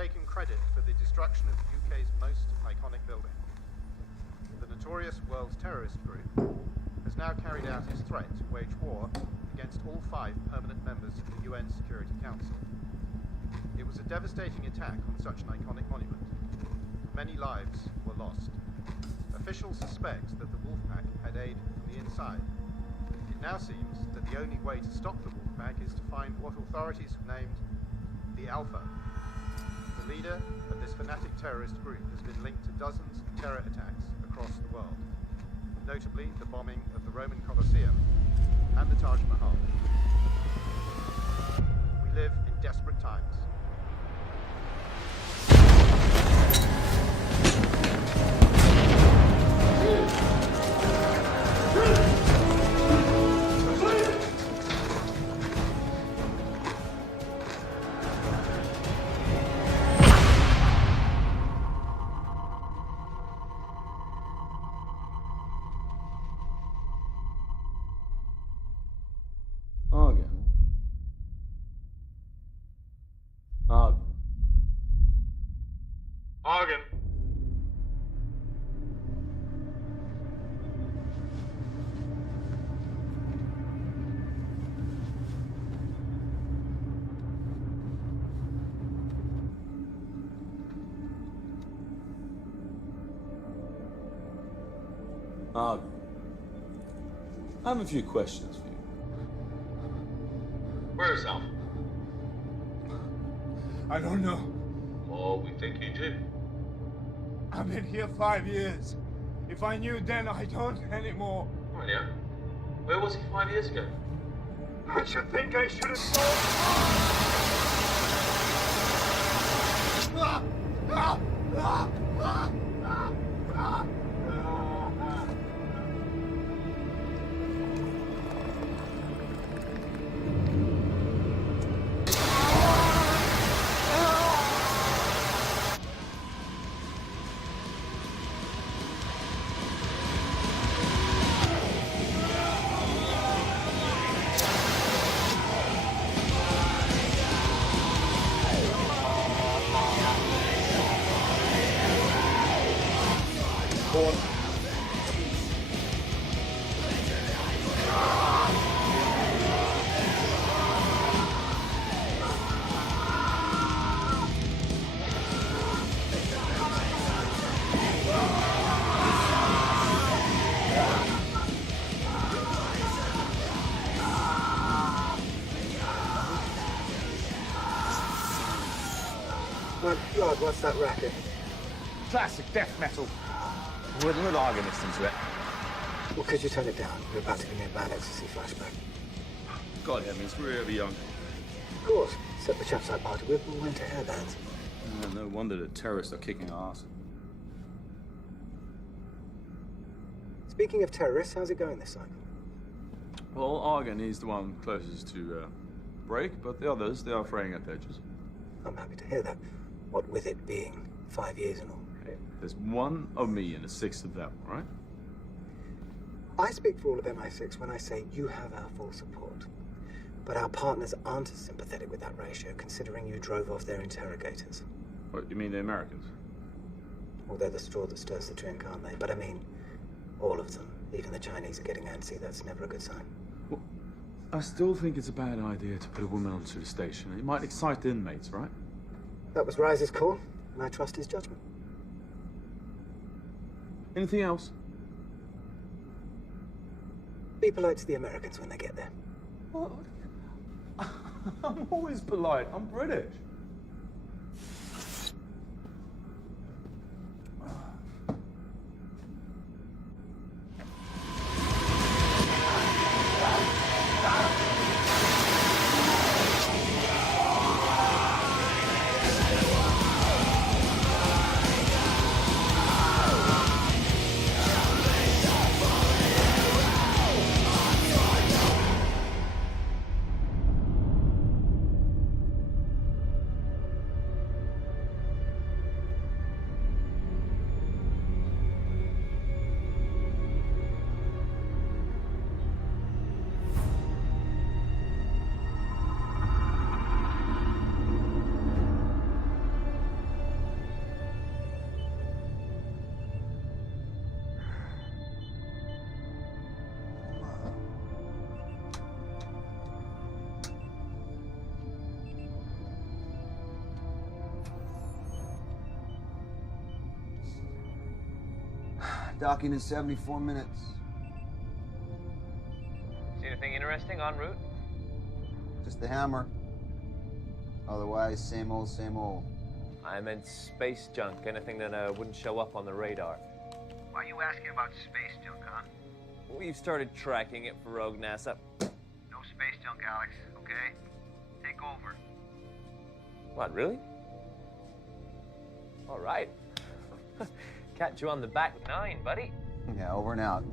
taken credit for the destruction of the UK's most iconic building. The notorious world terrorist group has now carried out its threat to wage war against all 5 permanent members of the UN Security Council. It was a devastating attack on such an iconic monument. Many lives were lost. Officials suspect that the Wolfpack had aid from the inside. It now seems that the only way to stop the Wolfpack is to find what authorities have named the Alpha. The leader of this fanatic terrorist group has been linked to dozens of terror attacks across the world, notably the bombing of the Roman Colosseum and the Taj Mahal. We live in desperate times. I have a few questions for you. Where's Alpha? I don't know. Oh, we think you do. I've been here 5 years. If I knew then, I don't anymore. Oh, yeah? Where was he 5 years ago? I should think I should have told. My God, what's that racket? Classic death metal. With a little organist into it. Well, could you turn it down? We're about to give me a bad ecstasy flashback. God heavens, we're really young. Of course. Except the chaps I party with all went to hairbands. No wonder the terrorists are kicking our ass. Speaking of terrorists, how's it going this cycle? Well, Argon is the one closest to break, but the others, they are fraying at the edges. I'm happy to hear that. What with it being 5 years and all. Hey, there's 1 of me and a 6 of them, right? I speak for all of MI6 when I say you have our full support. But our partners aren't as sympathetic with that ratio, considering you drove off their interrogators. What, you mean the Americans? Well, they're the straw that stirs the drink, aren't they? But I mean, all of them. Even the Chinese are getting antsy. That's never a good sign. Well, I still think it's a bad idea to put a woman onto the station. It might excite the inmates, right? That was Rise's call, and I trust his judgment. Anything else? Be polite to the Americans when they get there. What? I'm always polite. I'm British. Docking in 74 minutes. See anything interesting en route? Just the hammer. Otherwise, same old, same old. I meant space junk, anything that wouldn't show up on the radar. Why are you asking about space junk, huh? We've started tracking it for rogue NASA. No space junk, Alex, okay? Take over. What, really? All right. Catch you on the back nine, buddy. Yeah, over and out.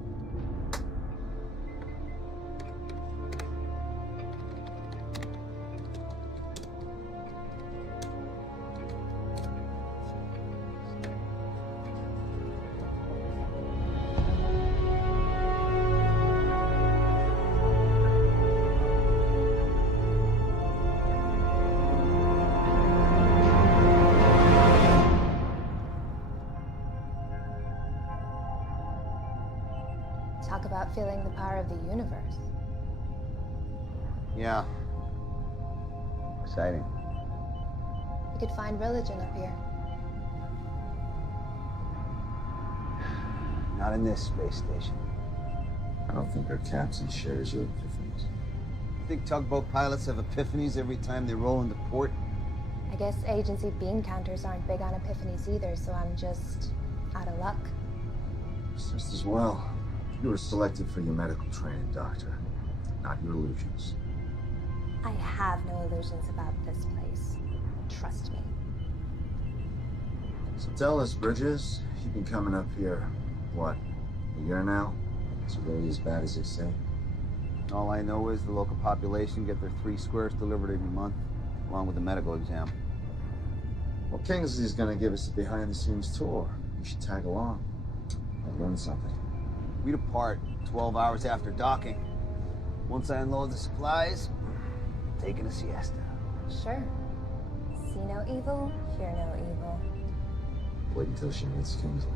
Talk about feeling the power of the universe. Yeah. Exciting. You could find religion up here. Not in this space station. I don't think our captain shares your epiphanies. You think tugboat pilots have epiphanies every time they roll into port? I guess agency bean counters aren't big on epiphanies either, so I'm just out of luck. Just as well. You were selected for your medical training, Doctor, not your illusions. I have no illusions about this place. Trust me. So tell us, Bridges, you've been coming up here, what, a year now? Is it really as bad as they say? All I know is the local population get their 3 squares delivered every month, along with a medical exam. Well, Kingsley's gonna give us a behind-the-scenes tour. You should tag along. I'll learn something. We depart 12 hours after docking. Once I unload the supplies, taking a siesta. Sure. See no evil, hear no evil. Wait until she meets Kingsley.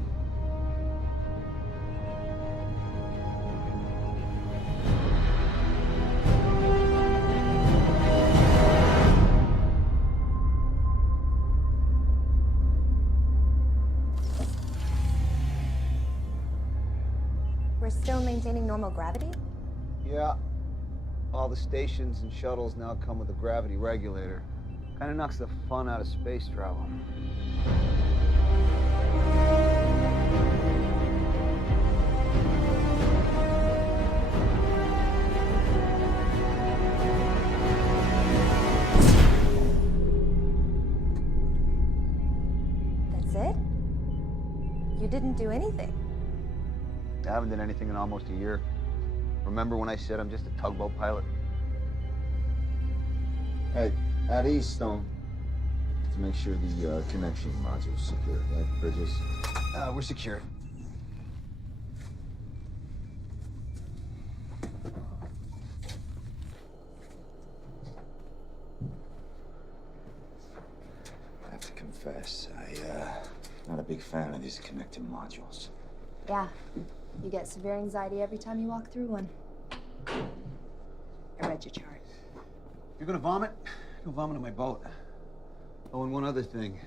We're still maintaining normal gravity? Yeah. All the stations and shuttles now come with a gravity regulator. Kinda knocks the fun out of space travel. That's it? You didn't do anything? I haven't done anything in almost a year. Remember when I said I'm just a tugboat pilot? Hey, at Eaststone, to make sure the connection module's secure, right, Bridges? We're secure. I have to confess, not a big fan of these connecting modules. Yeah. You get severe anxiety every time you walk through one. I read your chart. You're gonna vomit? Go vomit on my boat. Oh, and one other thing.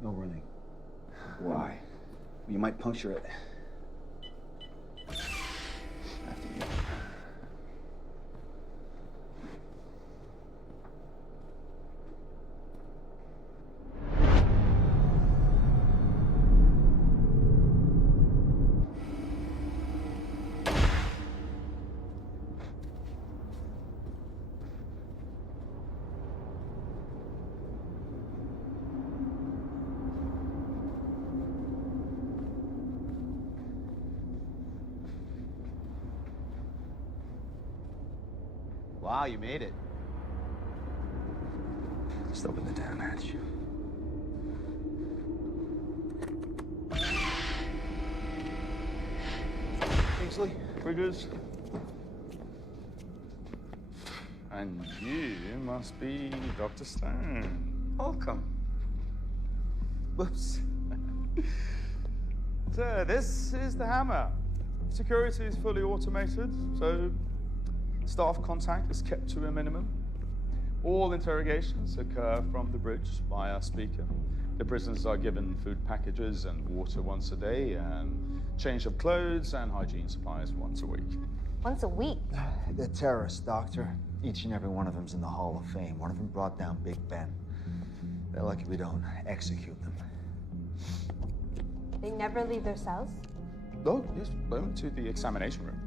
No running. Why? You might puncture it. After you. Wow, you made it. Just open the damn hatch. Kingsley, Bridges. And you must be Dr. Stone. Welcome. Whoops. So, this is the hammer. Security is fully automated, so staff contact is kept to a minimum. All interrogations occur from the bridge via speaker. The prisoners are given food packages and water once a day, and change of clothes and hygiene supplies once a week. Once a week? They're terrorists, Doctor. Each and every one of them's in the Hall of Fame. One of them brought down Big Ben. They're lucky we don't execute them. They never leave their cells? Oh, yes, only to the examination room.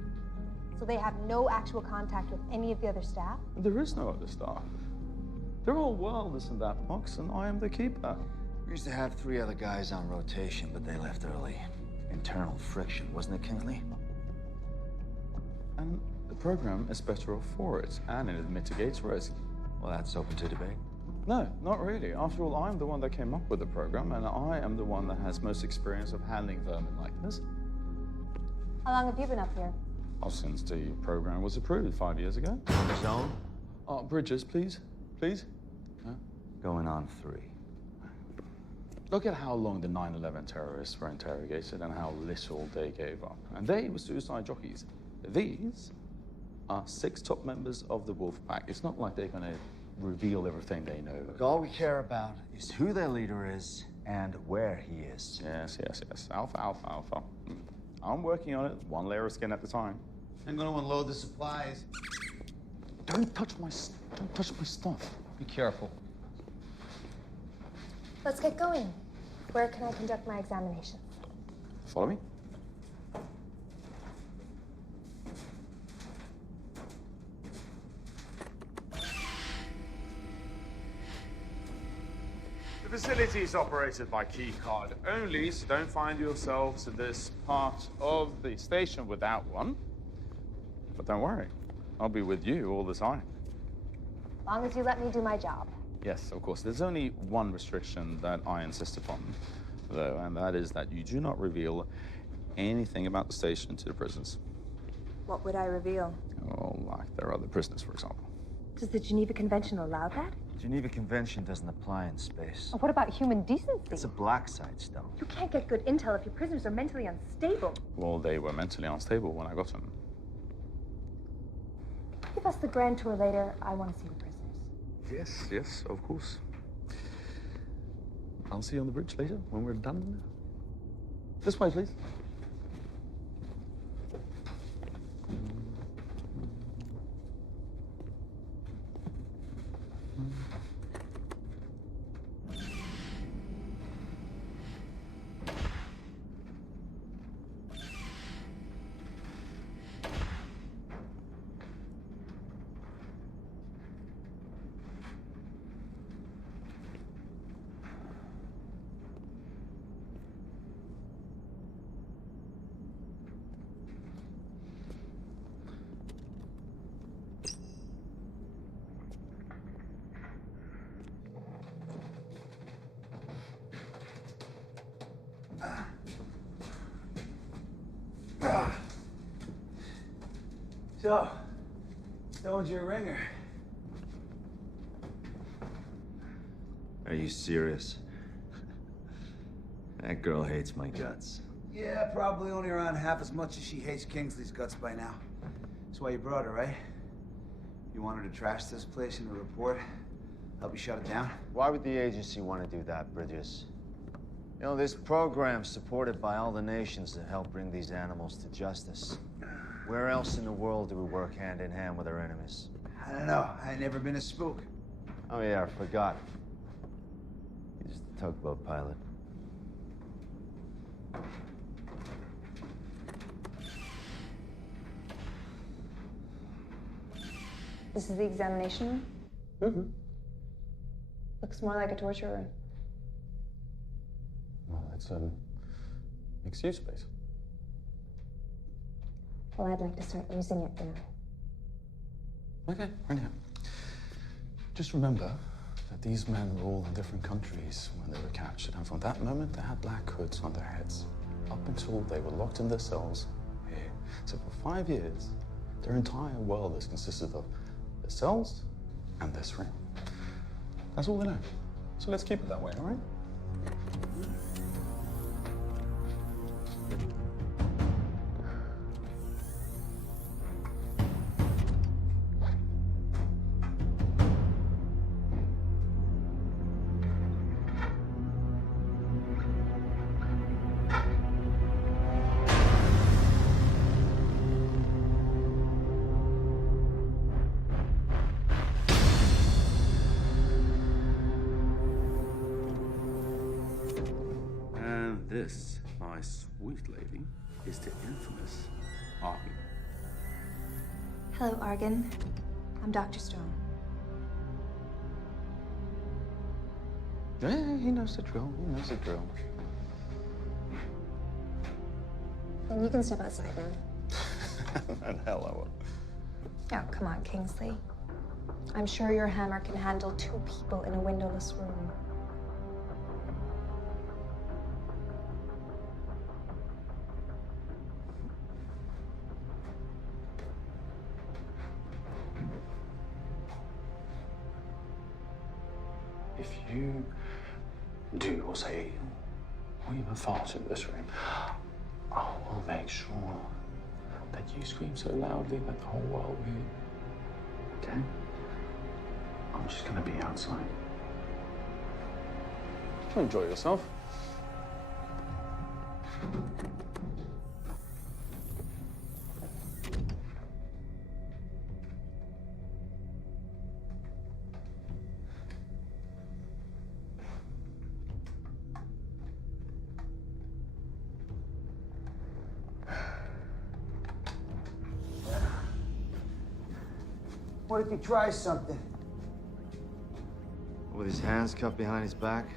So they have no actual contact with any of the other staff? There is no other staff. They're all wilders in that box, and I am the keeper. We used to have 3 other guys on rotation, but they left early. Internal friction, wasn't it, Kingsley? And the program is better off for it, and it mitigates risk. Well, that's open to debate. No, not really. After all, I'm the one that came up with the program, and I am the one that has most experience of handling vermin like this. How long have you been up here? Oh, since the program was approved 5 years ago. On his own? Bridges, please. Please? Huh? Going on 3. Look at how long the 9/11 terrorists were interrogated and how little they gave up. And they were suicide jockeys. These are 6 top members of the Wolf Pack. It's not like they're going to reveal everything they know. Look, all we care about is who their leader is and where he is. Yes. Alpha. I'm working on it, 1 layer of skin at a time. I'm gonna unload the supplies. Don't touch my stuff. Be careful. Let's get going. Where can I conduct my examination? Follow me. The facility is operated by key card only, so don't find yourselves in this part of the station without one. But don't worry, I'll be with you all the time. As long as you let me do my job. Yes, of course. There's only one restriction that I insist upon, though, and that is that you do not reveal anything about the station to the prisoners. What would I reveal? Oh, like their other prisoners, for example. Does the Geneva Convention allow that? Geneva Convention doesn't apply in space. What about human decency? It's a black site stone. You can't get good intel if your prisoners are mentally unstable. Well, they were mentally unstable when I got them. Give us the grand tour later. I want to see the prisoners. Yes, of course. I'll see you on the bridge later when we're done. This way, please. So, that one's your ringer. Are you serious? That girl hates my guts. Yeah, probably only around half as much as she hates Kingsley's guts by now. That's why you brought her, right? You want her to trash this place in a report? Help you shut it down? Why would the agency want to do that, Bridges? You know, this program's supported by all the nations that help bring these animals to justice. Where else in the world do we work hand in hand with our enemies? I don't know. I ain't never been a spook. Oh yeah, I forgot. You're just a tugboat pilot. This is the examination room? Mm-hmm. Looks more like a torture room. Well, it's mixed-use space. Well, I'd like to start using it now. Okay, right now. Just remember that these men were all in different countries when they were captured, and from that moment they had black hoods on their heads, up until they were locked in their cells here. So for 5 years, their entire world has consisted of their cells and this ring. That's all they know. So let's keep it that way, all right? this, my sweet lady, is the infamous Argen. Hello, Argen. I'm Dr. Stone. Yeah, he knows the drill. He knows the drill. Then you can step outside now. And hell I will. Oh, come on, Kingsley. I'm sure your hammer can handle 2 people in a windowless room. If you do or say or even fart in this room, I will make sure that you scream so loudly that the whole world will hear. Okay? I'm just gonna be outside. Enjoy yourself. What if he tries something? With his hands cuffed behind his back?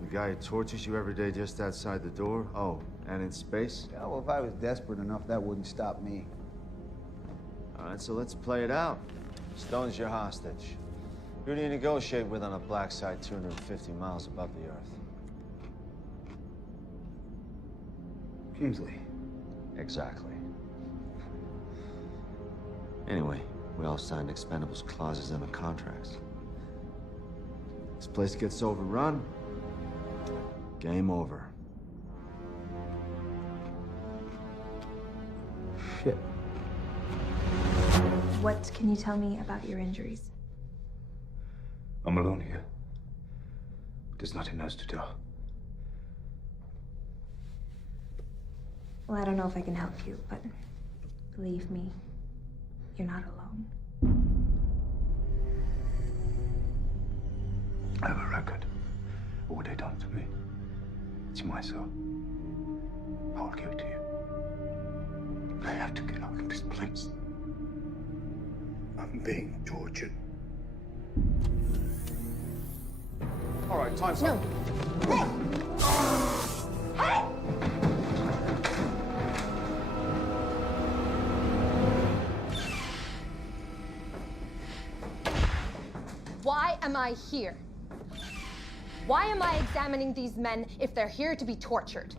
The guy who tortures you every day just outside the door? Oh, and in space? Yeah, well, if I was desperate enough, that wouldn't stop me. All right, so let's play it out. Stone's your hostage. Who do you negotiate with on a black site 250 miles above the Earth? Kingsley. Exactly. Anyway, we all signed expendables clauses in the contracts. This place gets overrun. Game over. Shit. What can you tell me about your injuries? I'm alone here. There's nothing else to tell. Well, I don't know if I can help you, but believe me, you're not alone. I have a record of what they done to me. It's my soul. I'll give it to you. I have to get out of this place. I'm being tortured. All right, time's up. Why am I here? Why am I examining these men if they're here to be tortured?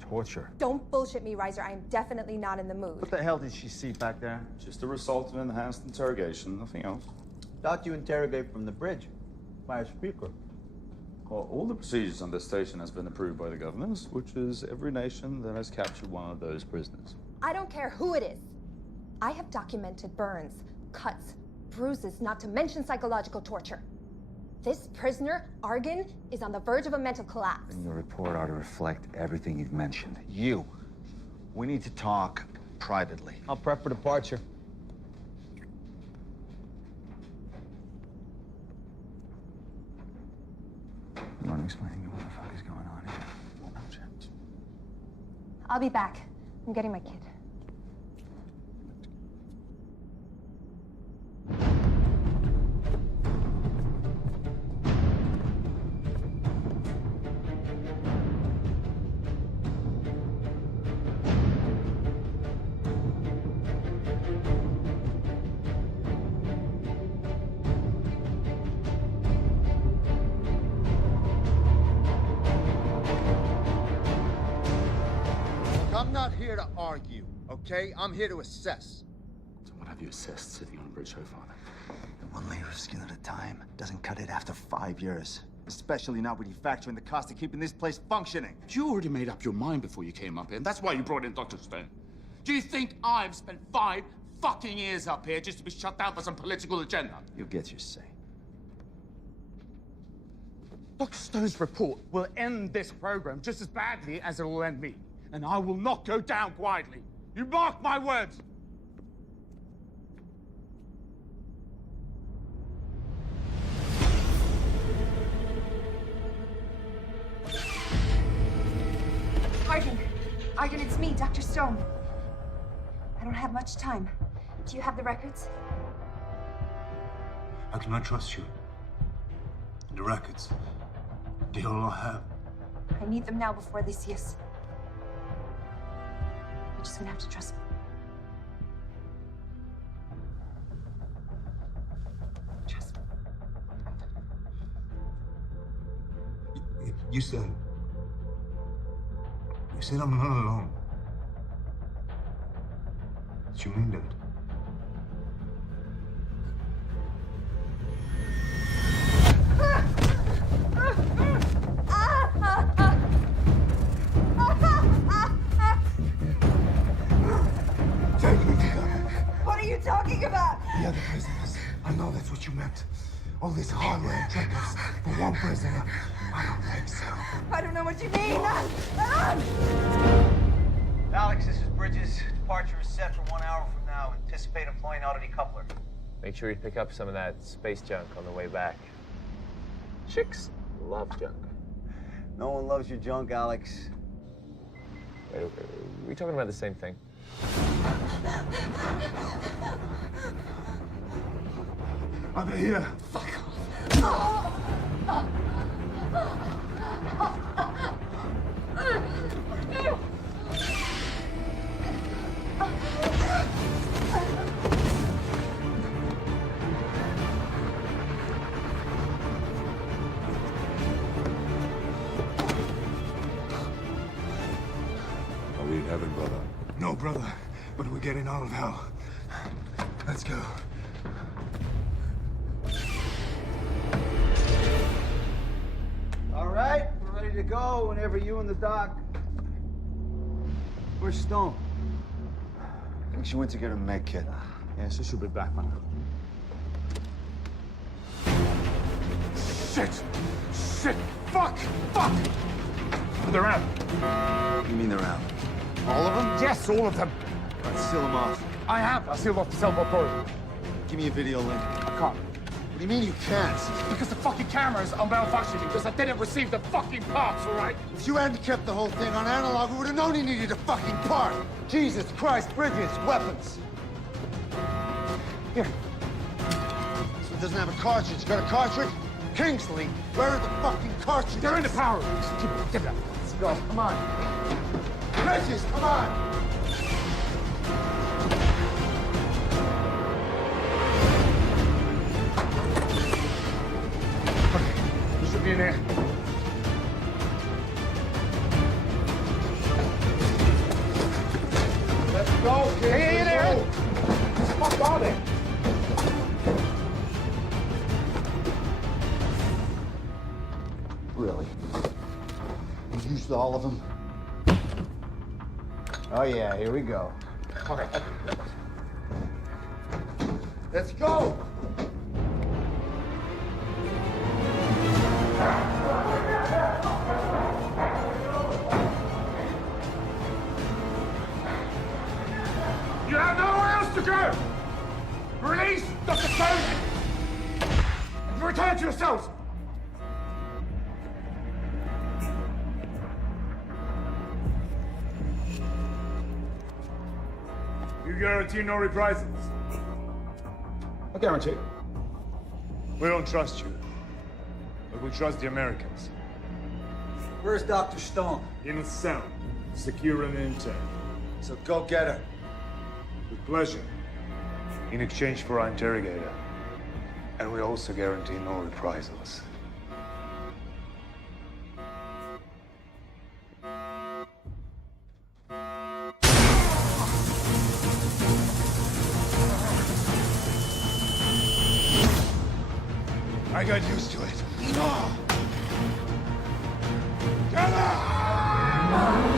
Torture? Don't bullshit me, Reiser. I am definitely not in the mood. What the hell did she see back there? Just a result of enhanced interrogation, nothing else. Thought you interrogate from the bridge by a speaker. Well, all the procedures on this station has been approved by the governors, which is every nation that has captured one of those prisoners. I don't care who it is. I have documented burns, cuts, bruises, not to mention psychological torture. This prisoner, Argen, is on the verge of a mental collapse. And your report ought to reflect everything you've mentioned. You. We need to talk privately. I'll prep for departure. You want to explain to me what the fuck is going on here? No chance. I'll be back. I'm getting my kid. I'm not here to argue, okay? I'm here to assess. So what have you assessed sitting on a bridge so far, then? One layer of skin at a time doesn't cut it after 5 years. Especially not when you factor in the cost of keeping this place functioning. You already made up your mind before you came up here, and that's why you brought in Dr. Stone. Do you think I've spent 5 fucking years up here just to be shut down for some political agenda? You'll get your say. Dr. Stone's report will end this program just as badly as it will end me. And I will not go down quietly. You mark my words! Arden, it's me, Dr. Stone. I don't have much time. Do you have the records? How can I trust you? The records. They all I have. I need them now before they see us. You're just gonna have to trust me. Trust me. You said I'm not alone. Did you mean that? Take me there. What are you talking about? The other prisoners. I know that's what you meant. All this hardware and triggers for one prisoner. I don't think so. I don't know what you mean. Alex, this is Bridges. Departure is set for 1 hour from now. Anticipate employing auto decoupler. Make sure you pick up some of that space junk on the way back. Chicks love junk. No one loves your junk, Alex. Wait, are we talking about the same thing? Are they here? Fuck off. Are we in heaven, brother? No, brother. But we're getting out of hell. Let's go. All right, we're ready to go whenever you and the doc. Where's Stone? I think she went to get a med kit. Yeah, so she'll be back, man. Shit! Shit! Fuck! Fuck! They're out. You mean they're out? All of them? Yes, all of them. All right, seal them off. I have. I sealed off the cell phone. Give me a video link. I can't. What do you mean you can't? Because the fucking camera's are malfunctioning. Because I didn't receive the fucking parts, all right? If you hadn't kept the whole thing on analog, we would have known he needed a fucking part. Jesus Christ, Bridges, weapons. Here. This one doesn't have a cartridge. Got a cartridge? Kingsley, where are the fucking cartridges? They're in the power room. Give it up. Let's go. Come on. Bridges, come on. You should be in there. Let's go, kid. Hey, there! What the fuck are they? Really? You used all of them? Oh yeah, here we go. Okay. Let's go. You have nowhere else to go! Release Dr. Stone and return to yourselves! You guarantee no reprisals? I guarantee. We don't trust you, but we trust the Americans. Where's Dr. Stone? In a cell, secure and intact. So go get her. With pleasure. In exchange for our interrogator. And we also guarantee no reprisals. I got used to it. Let's go! Get up! Come on!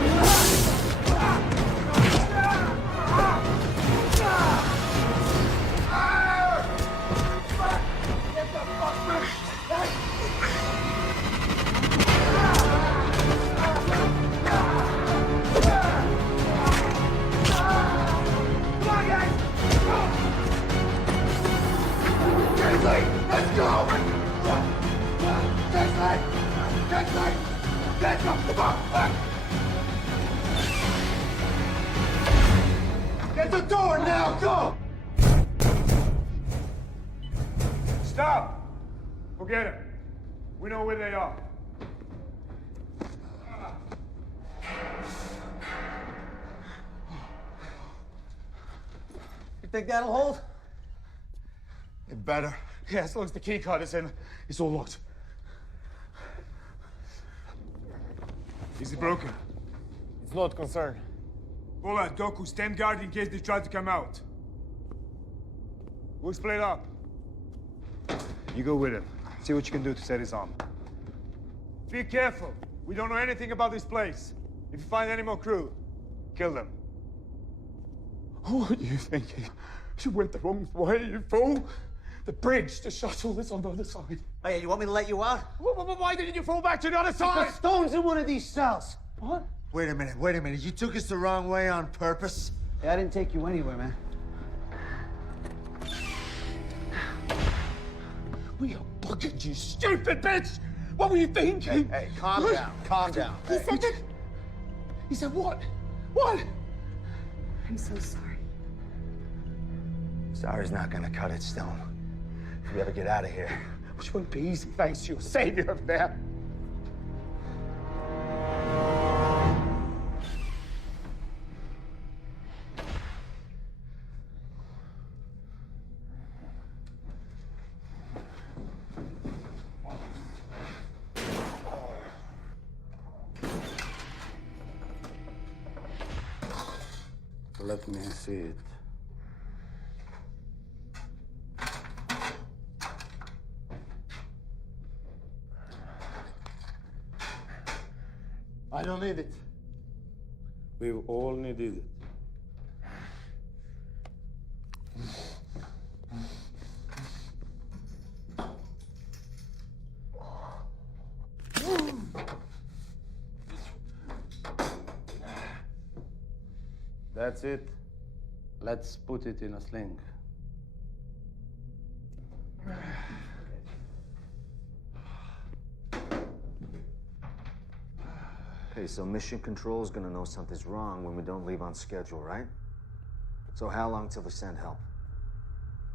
the door now! Go! Stop! Forget it. We know where they are. You think that'll hold? It better. Yeah, as long as the key card is in, it's all locked. Is it broken? It's not concerned. Bola, Doku, stand guard in case they try to come out. We'll split up. You go with him. See what you can do to set his arm. Be careful. We don't know anything about this place. If you find any more crew, kill them. What are you thinking? You went the wrong way, you fool. The bridge, the shuttle is on the other side. Oh, yeah, you want me to let you out? Why didn't you fall back to the other side? The stone's in one of these cells. What? Wait a minute. You took us the wrong way on purpose? Yeah, I didn't take you anywhere, man. We are bugging, you stupid bitch! What were you thinking? Hey, calm down. He said that. He said what? What? I'm so sorry. Sorry's not gonna cut it, Stone. If we ever get out of here. Which won't be easy thanks to your savior over there. Let me see it. I don't need it. We've all needed it. That's it. Let's put it in a sling. Okay, so Mission Control is gonna know something's wrong when we don't leave on schedule, right? So how long till they send help?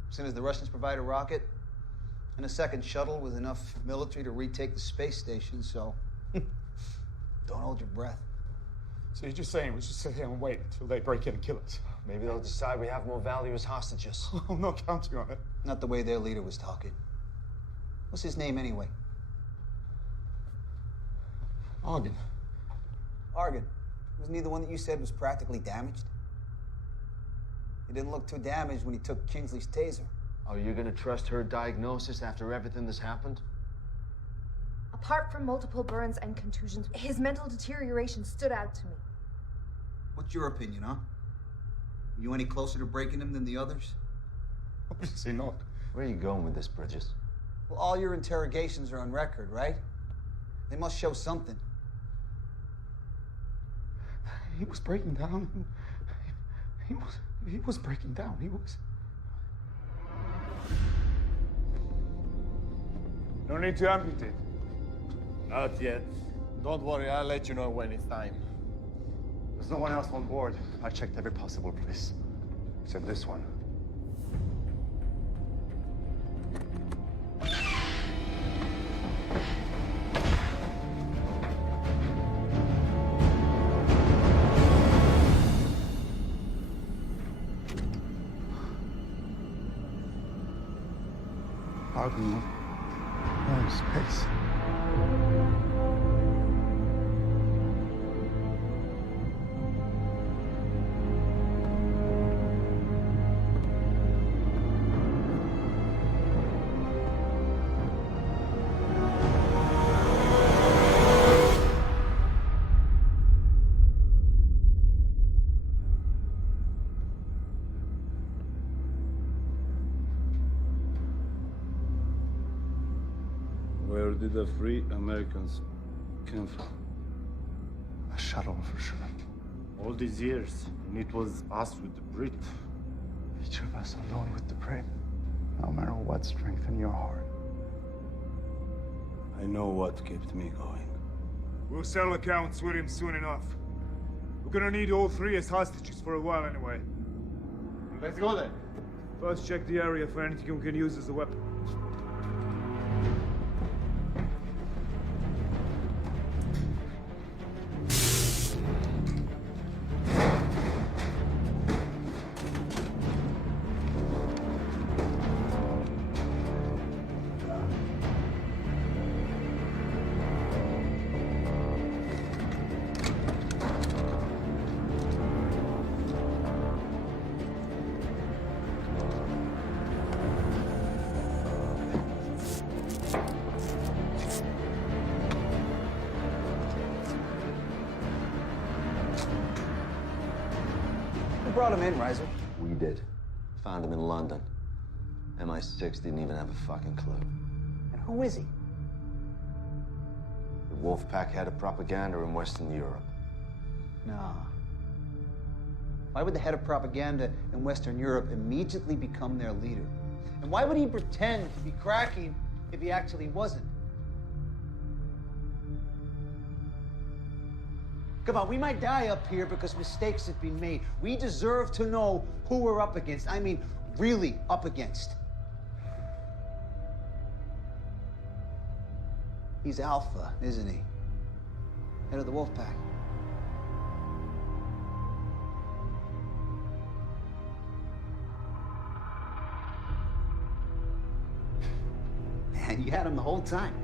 As soon as the Russians provide a rocket and a second shuttle with enough military to retake the space station, so don't hold your breath. So you're just saying we should sit here and wait until they break in and kill us? Maybe they'll decide we have more value as hostages. I'm not counting on it. Not the way their leader was talking. What's his name anyway? Argon. Argon. Wasn't he the one that you said was practically damaged? He didn't look too damaged when he took Kingsley's taser. Are you gonna trust her diagnosis after everything that's happened? Apart from multiple burns and contusions, his mental deterioration stood out to me. What's your opinion, huh? Were you any closer to breaking him than the others? Obviously not. Where are you going with this, Bridges? Well, all your interrogations are on record, right? They must show something. He was breaking down. He was breaking down. He was. No need to amputate. Not yet. Don't worry, I'll let you know when it's time. There's no one else on board. I checked every possible place, except this one. Argon, we're in space. Where did the free Americans come from? A shuttle, for sure. All these years, and it was us with the Brit. Each of us alone with the Brit. No matter what strengthened your heart. I know what kept me going. We'll settle accounts with him soon enough. We're gonna need all three as hostages for a while anyway. Let's go then. First, check the area for anything we can use as a weapon. Who brought him in, Riser? We did. Found him in London. MI6 didn't even have a fucking clue. And who is he? The Wolfpack head of propaganda in Western Europe. Nah. Why would the head of propaganda in Western Europe immediately become their leader? And why would he pretend to be cracking if he actually wasn't? Come on, we might die up here because mistakes have been made. We deserve to know who we're up against. I mean, really up against. He's Alpha, isn't he? Head of the Wolfpack. Man, you had him the whole time.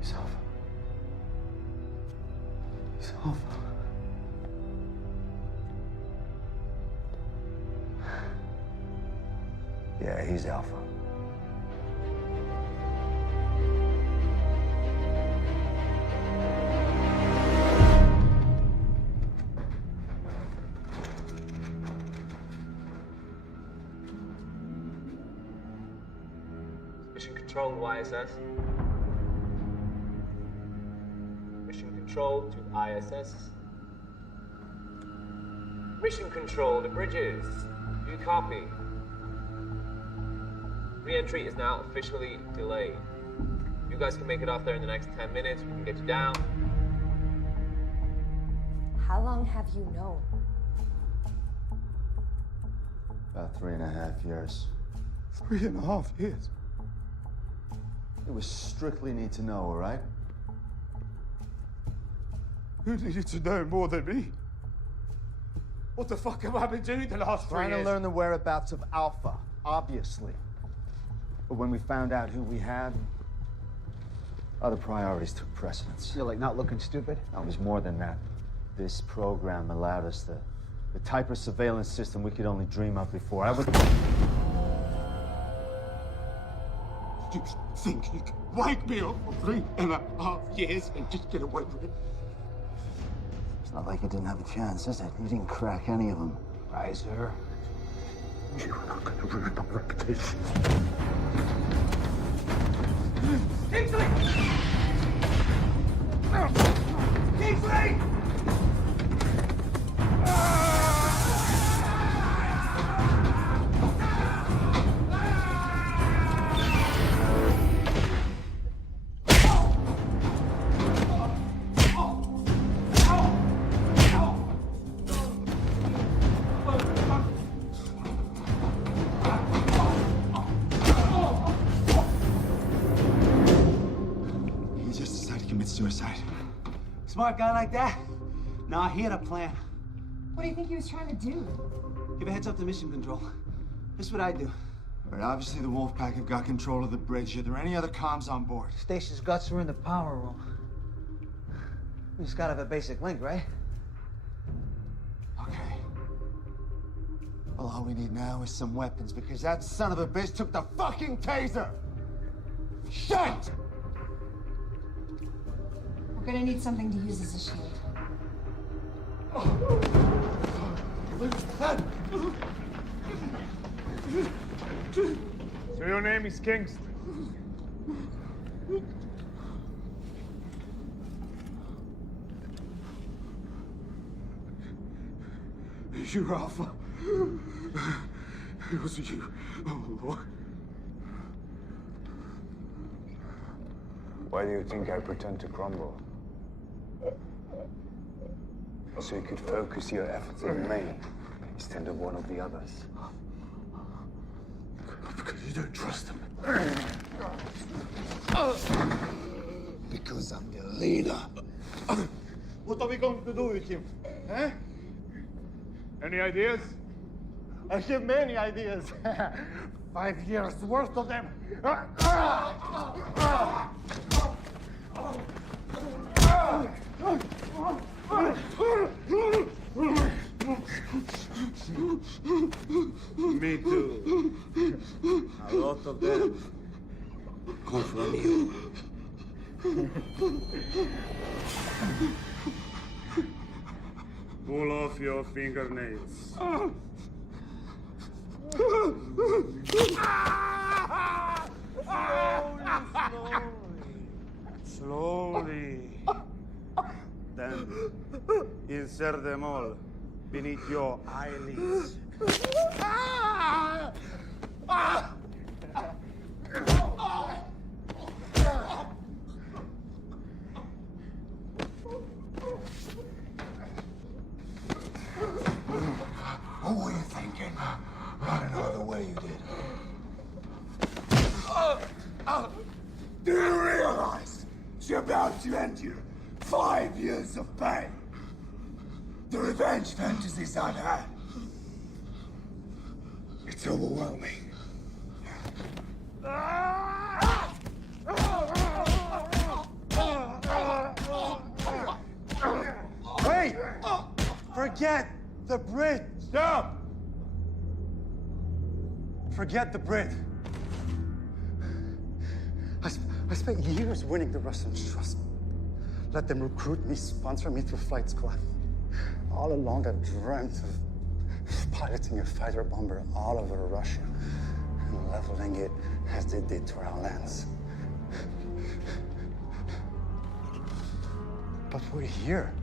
He's Alpha. He's Alpha. Yeah, he's Alpha. Mission control to ISS. Mission control to ISS. Mission control to bridges. Do you copy? Re-entry is now officially delayed. You guys can make it off there in the next 10 minutes. We can get you down. How long have you known? About 3.5 years. 3.5 years? It was strictly need to know, all right? Who needed to know more than me? What the fuck have I been doing the last 3 Trying years? to learn the whereabouts of Alpha, obviously. But when we found out who we had, other priorities took precedence. You're like not looking stupid? No, it was more than that. This program allowed us the type of surveillance system we could only dream of before. I was... You think you can wipe me up for 3.5 years and just get away with it? It's not like you didn't have a chance, is it? You didn't crack any of them. Riser. You are not going to ruin my reputation. Kingsley! Kingsley! He just decided to commit suicide. Smart guy like that? Nah, he had a plan. What do you think he was trying to do? Give a heads up to mission control. This is what I do. All right, obviously the Wolfpack have got control of the bridge. Are there any other comms on board? Station's guts are in the power room. We just gotta have a basic link, right? Okay. Well, all we need now is some weapons, because that son of a bitch took the fucking taser! Shit! We're gonna need something to use as a shield. So your name is Kingston? You're Alpha. It was you. Oh, Lord. Why do you think I pretend to crumble? So you could focus your efforts on me instead of one of the others. Because you don't trust them. Because I'm the leader. What are we going to do with him? Eh? Any ideas? I have many ideas. 5 years worth of them. Me too. A lot of them. Come from you. Pull off your fingernails. Slowly. Then insert them all beneath your eyelids. What were you thinking? Running all the way you did. Do you realize you're about to enter 5 years of pain? The revenge fantasies I've had. It's overwhelming. Wait! Forget the Brit! Stop! Forget the Brit. I spent years winning the Russian trust. Let them recruit me, sponsor me through flight squad. All along, I've dreamt of piloting a fighter bomber all over Russia and leveling it as they did to our lands. But we're here.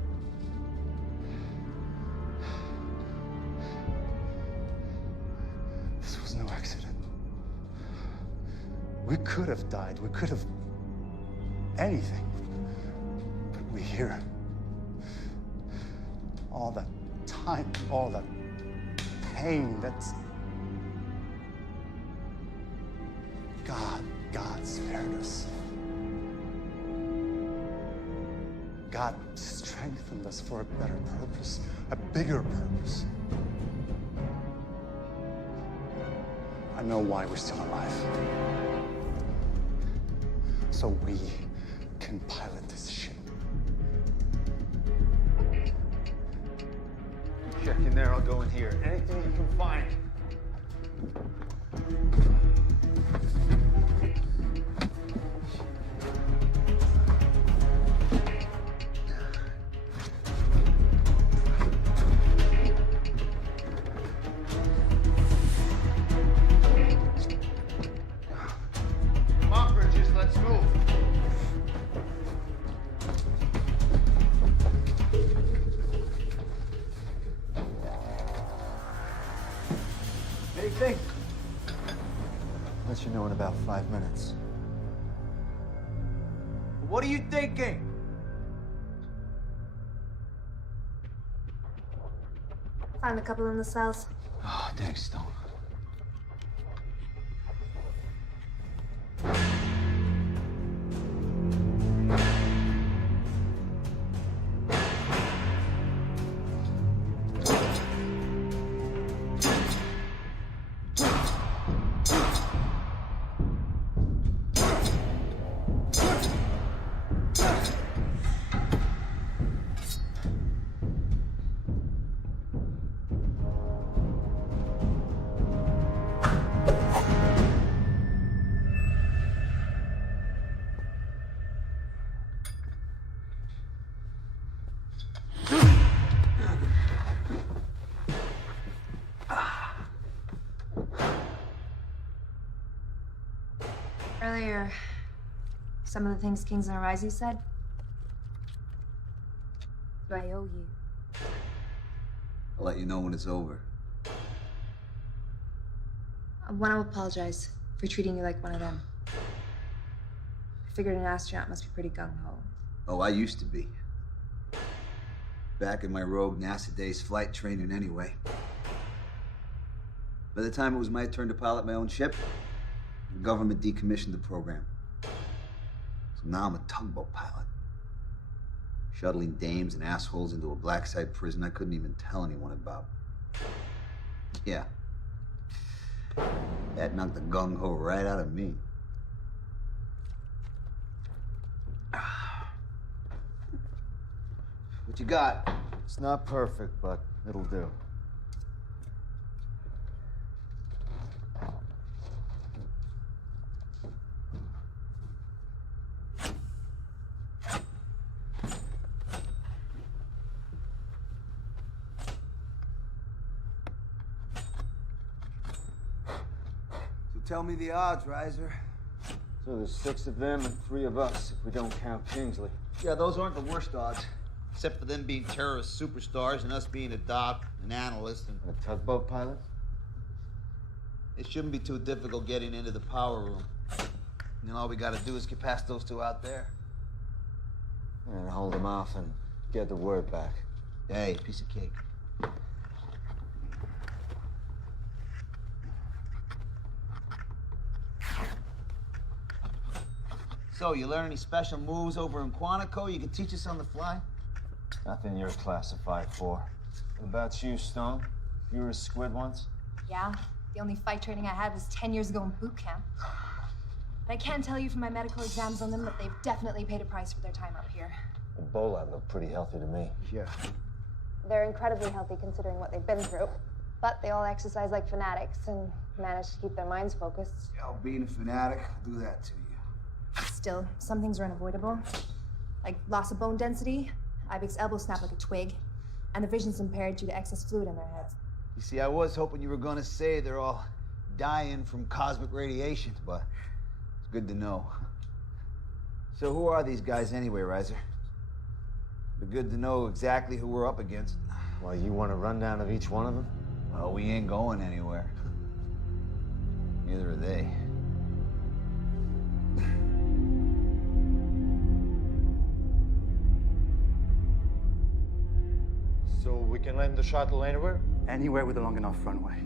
This was no accident. We could have died. We could have anything. But we're here. All that time, all that pain, that's... God spared us. God strengthened us for a better purpose, a bigger purpose. I know why we're still alive. So we can pilot this ship. Check in there, I'll go in here. Anything you can find. Come on, Bridges, let's move. Anything? Let you know in about 5 minutes. What are you thinking? Find a couple in the cells. Oh, thanks, Stone. Earlier, some of the things Kings and Arise said, do I owe you? I'll let you know when it's over. I want to apologize for treating you like one of them. I figured an astronaut must be pretty gung-ho. Oh, I used to be. Back in my rogue NASA days flight training anyway. By the time it was my turn to pilot my own ship, the government decommissioned the program. So now I'm a tugboat pilot. Shuttling dames and assholes into a black-site prison I couldn't even tell anyone about. Yeah. That knocked the gung-ho right out of me. What you got? It's not perfect, but it'll do. Tell me the odds, Riser. So there's 6 of them and 3 of us, if we don't count Kingsley. Yeah, those aren't the worst odds. Except for them being terrorist superstars and us being a doc, an analyst, and a tugboat pilot? It shouldn't be too difficult getting into the power room. And then all we gotta do is get past those 2 out there. And hold them off and get the word back. Hey, piece of cake. So, you learn any special moves over in Quantico you can teach us on the fly? Nothing you're classified for. What about you, Stone? You were a squid once? Yeah, the only fight training I had was 10 years ago in boot camp. But I can tell you from my medical exams on them that they've definitely paid a price for their time up here. Ebola looked pretty healthy to me. Yeah. They're incredibly healthy considering what they've been through. But they all exercise like fanatics and manage to keep their minds focused. Yeah, being a fanatic will do that to you. Still, some things are unavoidable. Like loss of bone density, Ibex elbow snap like a twig, and the vision's impaired due to excess fluid in their heads. You see, I was hoping you were gonna say they're all dying from cosmic radiation, but it's good to know. So who are these guys anyway, Riser? It'd be good to know exactly who we're up against. Well, you want a rundown of each one of them? Well, we ain't going anywhere. Neither are they. So we can land the shuttle anywhere? Anywhere with a long enough runway.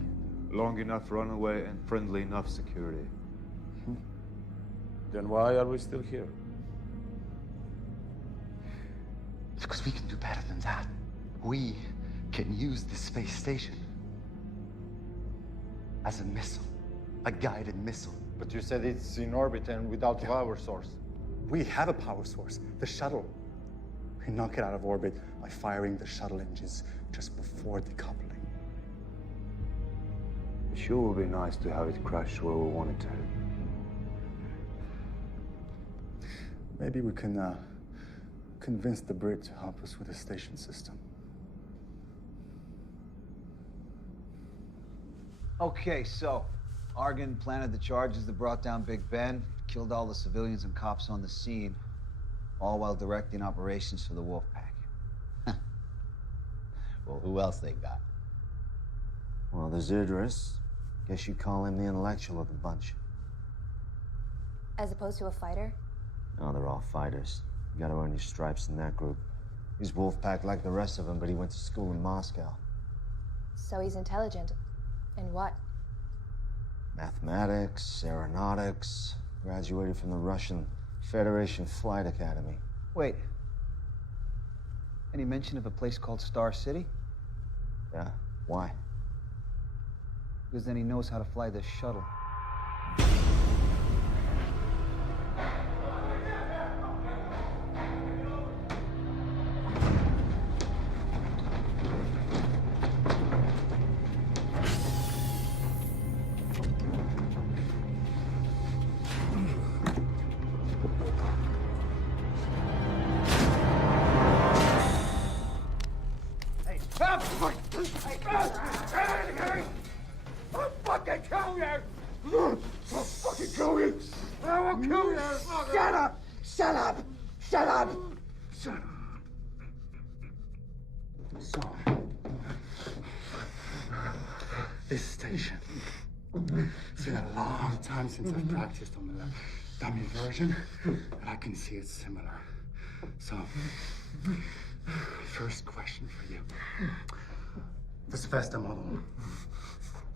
Long enough runway and friendly enough security. Then why are we still here? Because we can do better than that. We can use the space station as a missile, a guided missile. But you said it's in orbit and without power source. We have a power source, the shuttle. We knock it out of orbit by firing the shuttle engines just before decoupling. It sure would be nice to have it crash where we want it to. Maybe we can convince the Brit to help us with the station system. Okay, so Argon planted the charges that brought down Big Ben, killed all the civilians and cops on the scene, all while directing operations for the Wolfpack. Well, who else they got? Well, there's Idris. Guess you'd call him the intellectual of the bunch. As opposed to a fighter? No, they're all fighters. You gotta earn your stripes in that group. He's Wolfpack like the rest of them, but he went to school in Moscow. So he's intelligent. In what? Mathematics, aeronautics, graduated from the Russian Federation Flight Academy. Wait. Any mention of a place called Star City? Yeah, why? Because then he knows how to fly this shuttle. I'll fucking kill you! I'll fucking kill you! I will kill you! Shut up! Shut up! Shut up! Shut up! So, this station. It's been a long time since I've practiced on the dummy version, but I can see it's similar. So, First question for you. This Vesta model,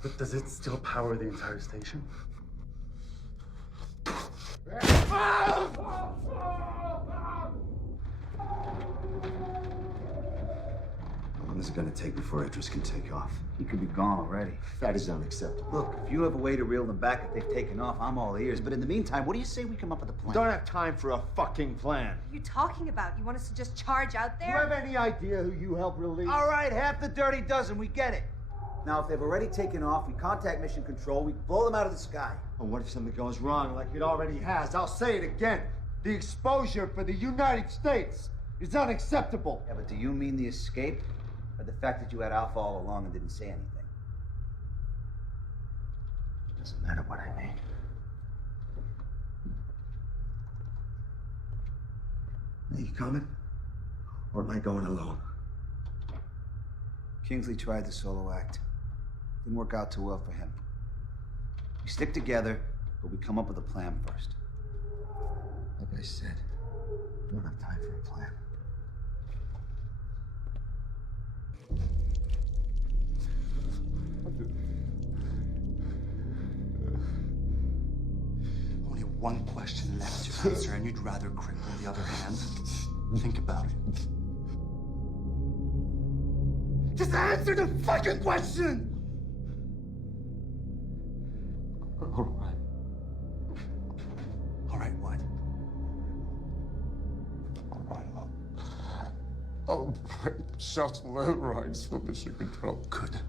but does it still power the entire station? How long is it gonna take before Idris can take off? He could be gone already. That is unacceptable. Look, if you have a way to reel them back if they've taken off, I'm all ears. But in the meantime, what do you say we come up with a plan? Don't have time for a fucking plan. What are you talking about? You want us to just charge out Do you there? have any idea who you helped release? All right, half the dirty dozen, we get it. Now, if they've already taken off, we contact Mission Control, we blow them out of the sky. And what if something goes wrong like it already has? I'll say it again. The exposure for the United States is unacceptable. Yeah, but do you mean the escape? Or the fact that you had Alpha all along and didn't say anything? Doesn't matter what I mean. Are you coming? Or am I going alone? Kingsley tried the solo act. Didn't work out too well for him. We stick together, but we come up with a plan first. Like I said, we don't have time for a plan. Only one question left to answer, and you'd rather cripple the other hand? Think about it. Just answer the fucking question! All right. All right, what? All right, I'll break shuttle overrides for Mission Control. Good.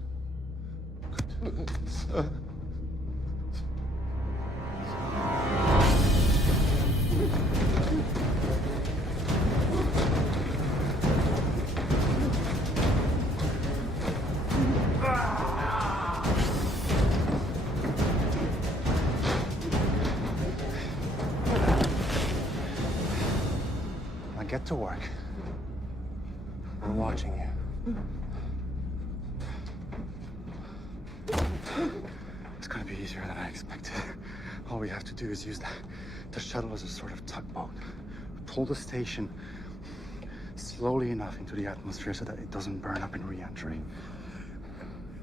Now get to work. We're watching you. It's gonna be easier than I expected. All we have to do is use the shuttle as a sort of tugboat. Pull the station slowly enough into the atmosphere so that it doesn't burn up in re-entry.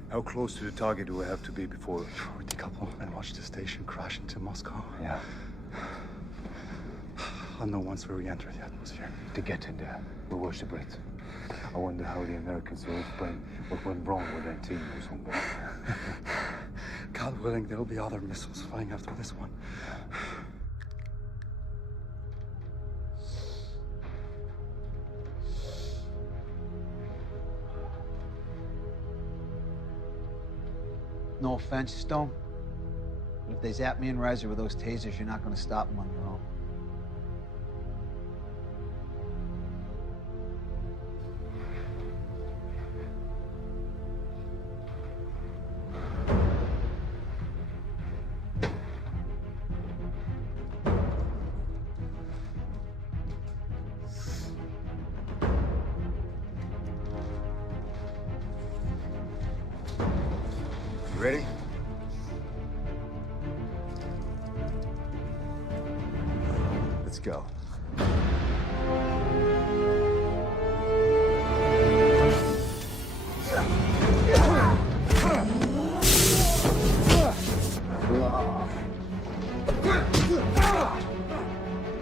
How close to the target do we have to be before we decouple and watch the station crash into Moscow? Yeah. I'll know once we re-enter the atmosphere. To get in there, we worship it. I wonder how the Americans will explain what went wrong with that team or something. God willing, there'll be other missiles flying after this one. No offense, Stone. But if they zap me and Reiser with those tasers, you're not going to stop them on your own. Ready? Let's go.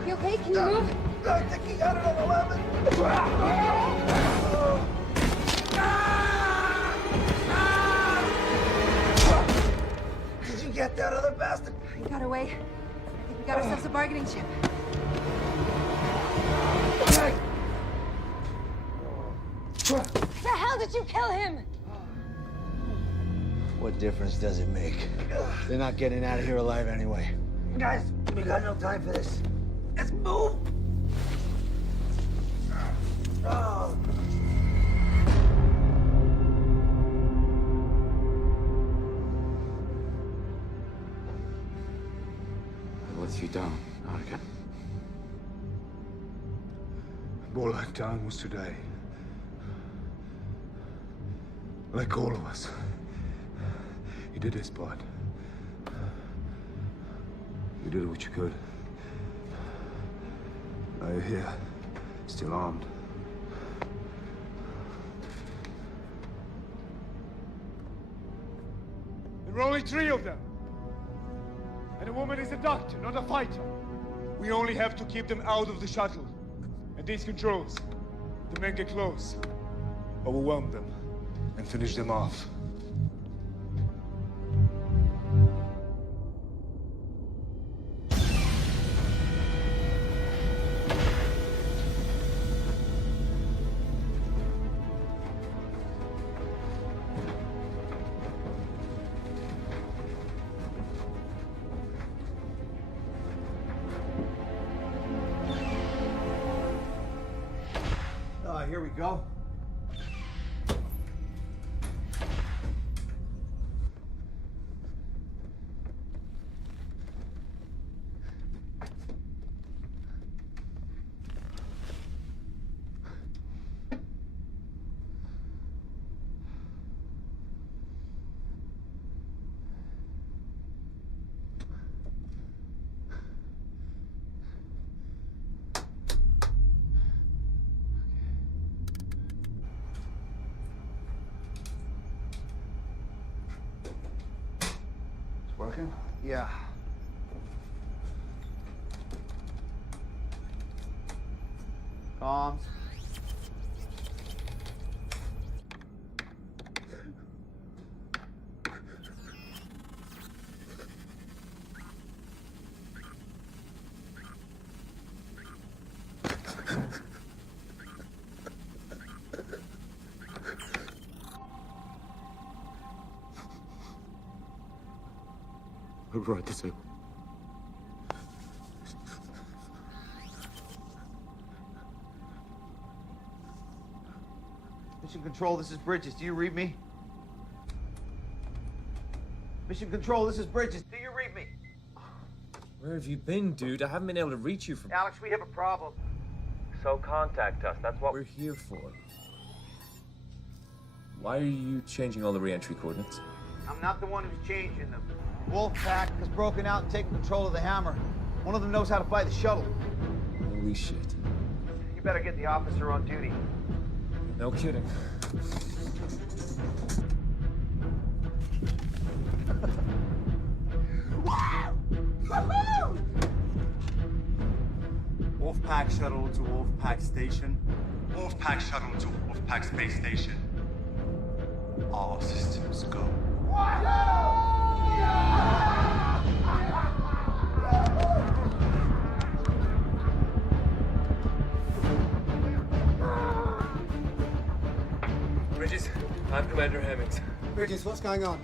You okay? Can you move? I think he got it on 11. Did you get that other bastard? He got away. I think we got ourselves a bargaining chip. The hell did you kill him? What difference does it make? They're not getting out of here alive anyway. Guys, we got no time for this. Let's move. Oh. I let you down, Arga. All I've done was today. Like all of us. He did his part. You did what you could. Now you're here, still armed. There are only 3 of them. And a woman is a doctor, not a fighter. We only have to keep them out of the shuttle. And these controls, the men get close, overwhelm them, and finish them off. Here we go. Working? Yeah. Comms. Override disable. Mission Control, this is Bridges. Do you read me? Mission Control, this is Bridges. Do you read me? Where have you been, dude? I haven't been able to reach you from... Alex, we have a problem. So contact us. That's what we're here for. Why are you changing all the re-entry coordinates? I'm not the one who's changing them. Wolfpack has broken out and taken control of the Hammer. One of them knows how to fly the shuttle. Holy shit. You better get the officer on duty. No kidding. Wolfpack shuttle to Wolfpack station. Wolfpack shuttle to Wolfpack space station. All systems go. Bridges, I'm Commander Hemmings. Bridges, what's going on?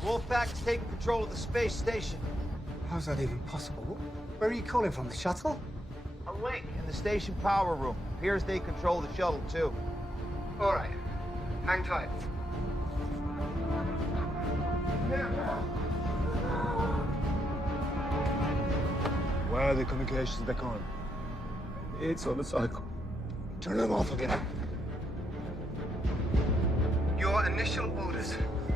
The Wolfpack's taking control of the space station. How's that even possible? Where are you calling from? The shuttle? A link in the station power room. Appears they control the shuttle, too. All right. Hang tight. Why are the communications back on? It's on the cycle. Turn them off again. Your initial orders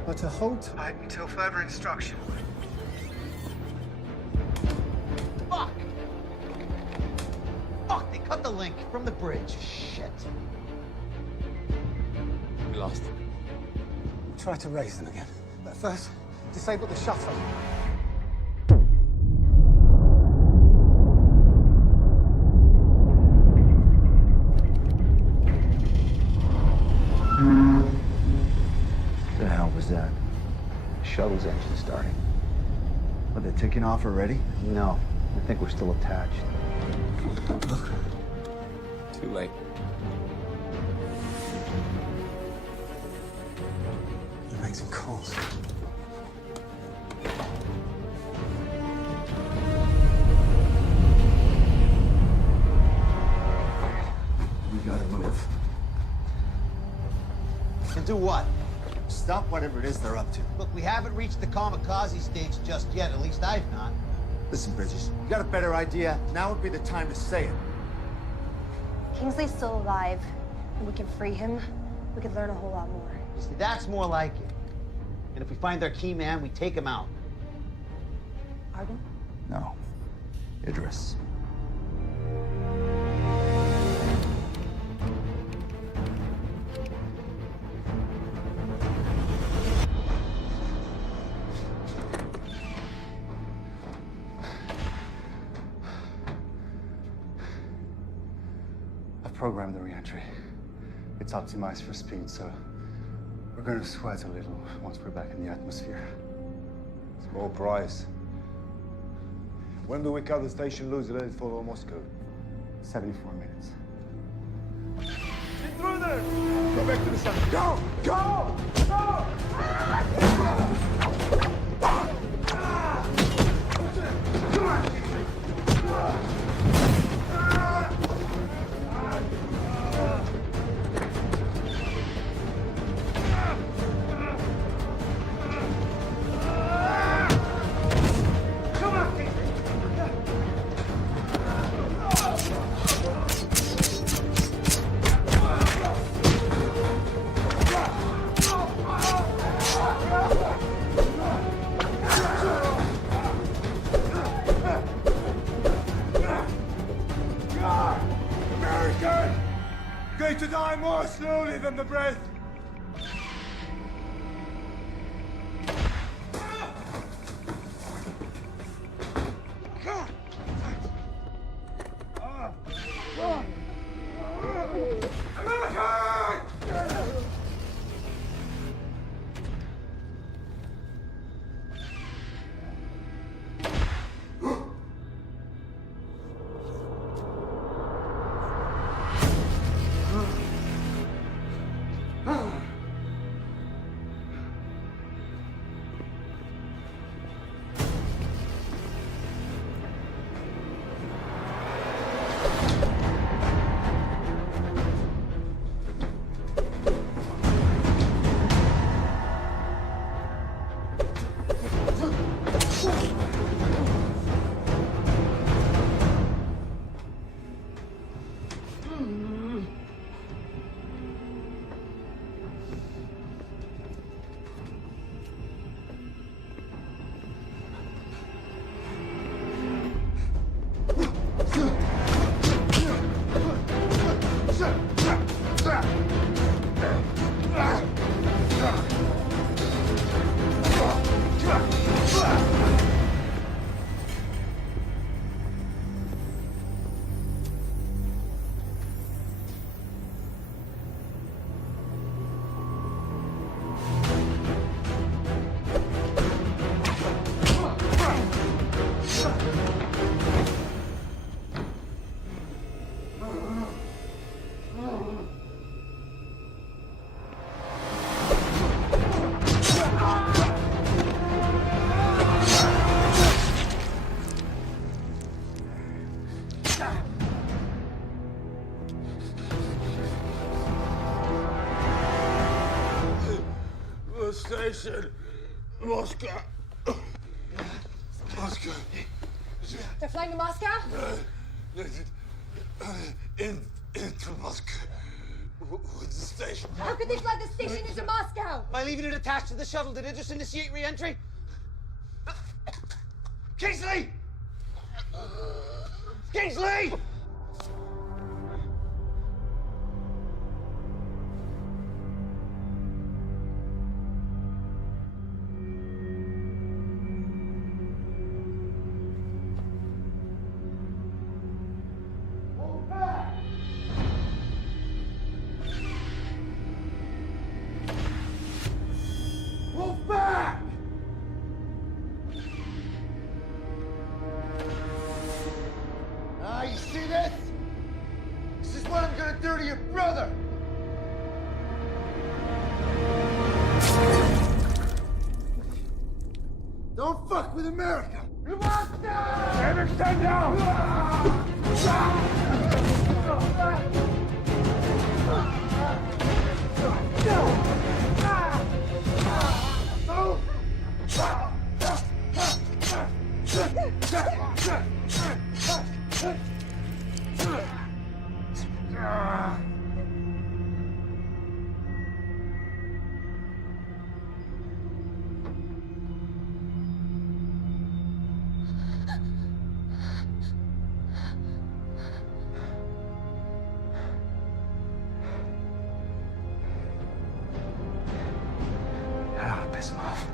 are to hold tight until further instruction. Fuck! Fuck, they cut the link from the bridge. Shit. We lost. Try to raise them again. But first, disable the shuttle. The hell was that? The shuttle's engine starting. Are they taking off already? No. I think we're still attached. Too late. You make some calls. We gotta move. And do what? Stop whatever it is they're up to. Look, we haven't reached the kamikaze stage just yet. At least I've not. Listen, Bridges, you got a better idea? Now would be the time to say it. Kingsley's still alive, and we can free him. We could learn a whole lot more. You see, that's more like it. And if we find their key man, we take him out. Arden? No. Idris. programmed the re-entry. It's optimized for speed, so we're going to sweat a little once we're back in the atmosphere. Small price. When do we cut the station loose and let it follow Moscow? 74 minutes. Get through there! Go back to the sun. Go! Go! Go! Come on! Going to die more slowly than the breath. Station, Moscow. Moscow. They're flying to Moscow? Into Moscow. With the station. How could they fly the station into Moscow? By leaving it attached to the shuttle, did it just initiate re-entry? Kingsley! Kingsley! You see this? This is what I'm gonna do to your brother! Don't fuck with America! You must die! Stand down! Ah, piss him off.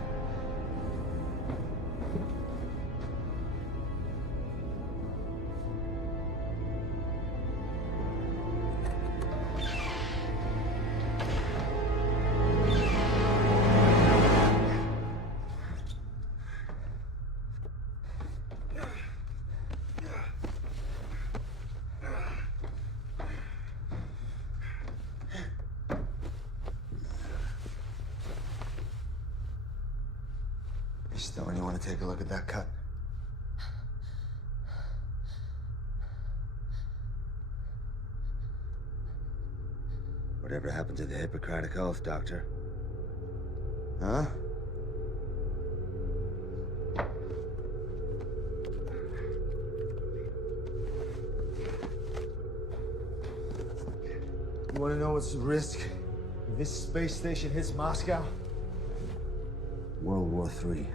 Stone, you want to take a look at that cut? Whatever happened to the Hippocratic Oath, Doctor? Huh? You want to know what's the risk if this space station hits Moscow? World War III.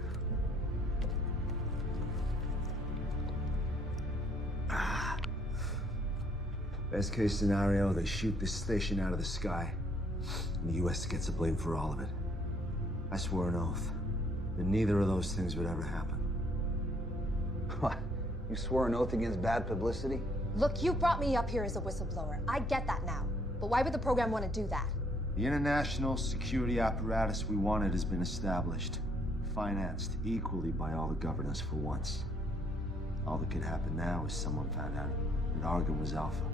Best case scenario, they shoot this station out of the sky, and the U.S. gets the blame for all of it. I swore an oath that neither of those things would ever happen. What? You swore an oath against bad publicity? Look, you brought me up here as a whistleblower. I get that now. But why would the program want to do that? The international security apparatus we wanted has been established, financed equally by all the governors for once. All that could happen now is someone found out that Argon was Alpha.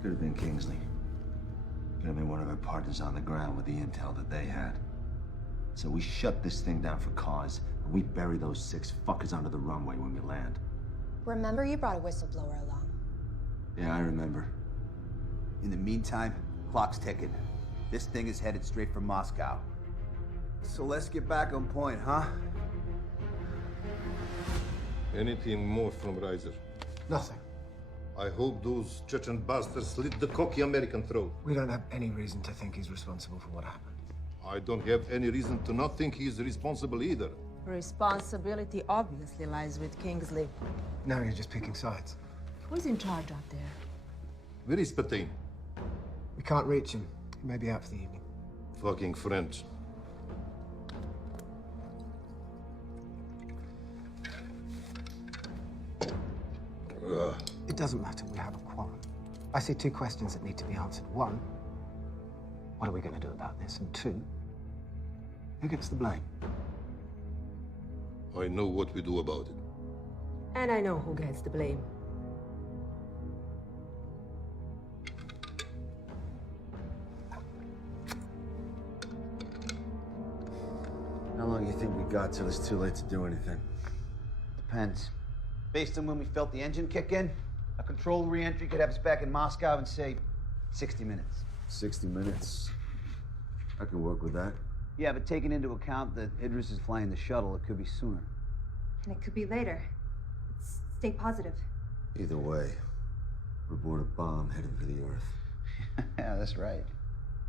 Could have been Kingsley. Could have been one of our partners on the ground with the intel that they had. So we shut this thing down for cause, and we bury those 6 fuckers under the runway when we land. Remember you brought a whistleblower along. Yeah, I remember. In the meantime, clock's ticking. This thing is headed straight for Moscow. So let's get back on point, huh? Anything more from Reiser? Nothing. I hope those Chechen bastards slit the cocky American throat. We don't have any reason to think he's responsible for what happened. I don't have any reason to not think he's responsible either. Responsibility obviously lies with Kingsley. Now you're just picking sides. Who's in charge out there? Where is Petain? We can't reach him. He may be out for the evening. Fucking French. It doesn't matter. We have a quarrel. I see 2 questions that need to be answered. 1, what are we going to do about this? And 2, who gets the blame? I know what we do about it. And I know who gets the blame. How long do you think we got till it's too late to do anything? Depends. Based on when we felt the engine kick in, a controlled re-entry could have us back in Moscow in, say, 60 minutes. 60 minutes. I could work with that. Yeah, but taking into account that Idris is flying the shuttle, it could be sooner. And it could be later. Stay positive. Either way, we're aboard a bomb heading for the Earth. Yeah, that's right.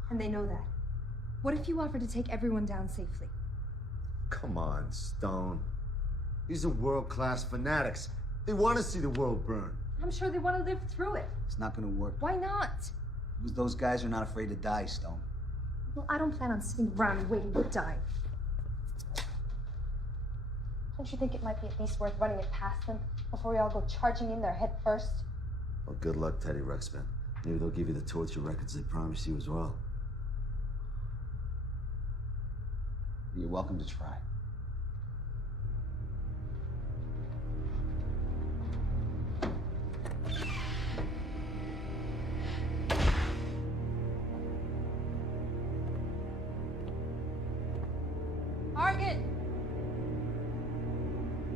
And they know that. What if you offer to take everyone down safely? Come on, Stone. These are world-class fanatics. They want to see the world burn. I'm sure they want to live through it. It's not gonna work. Why not? Because those guys are not afraid to die, Stone. Well, I don't plan on sitting around and waiting to die. Don't you think it might be at least worth running it past them before we all go charging in there head first? Well, good luck, Teddy Ruxpin. Maybe they'll give you the torture records they promised you as well. You're welcome to try. Argon!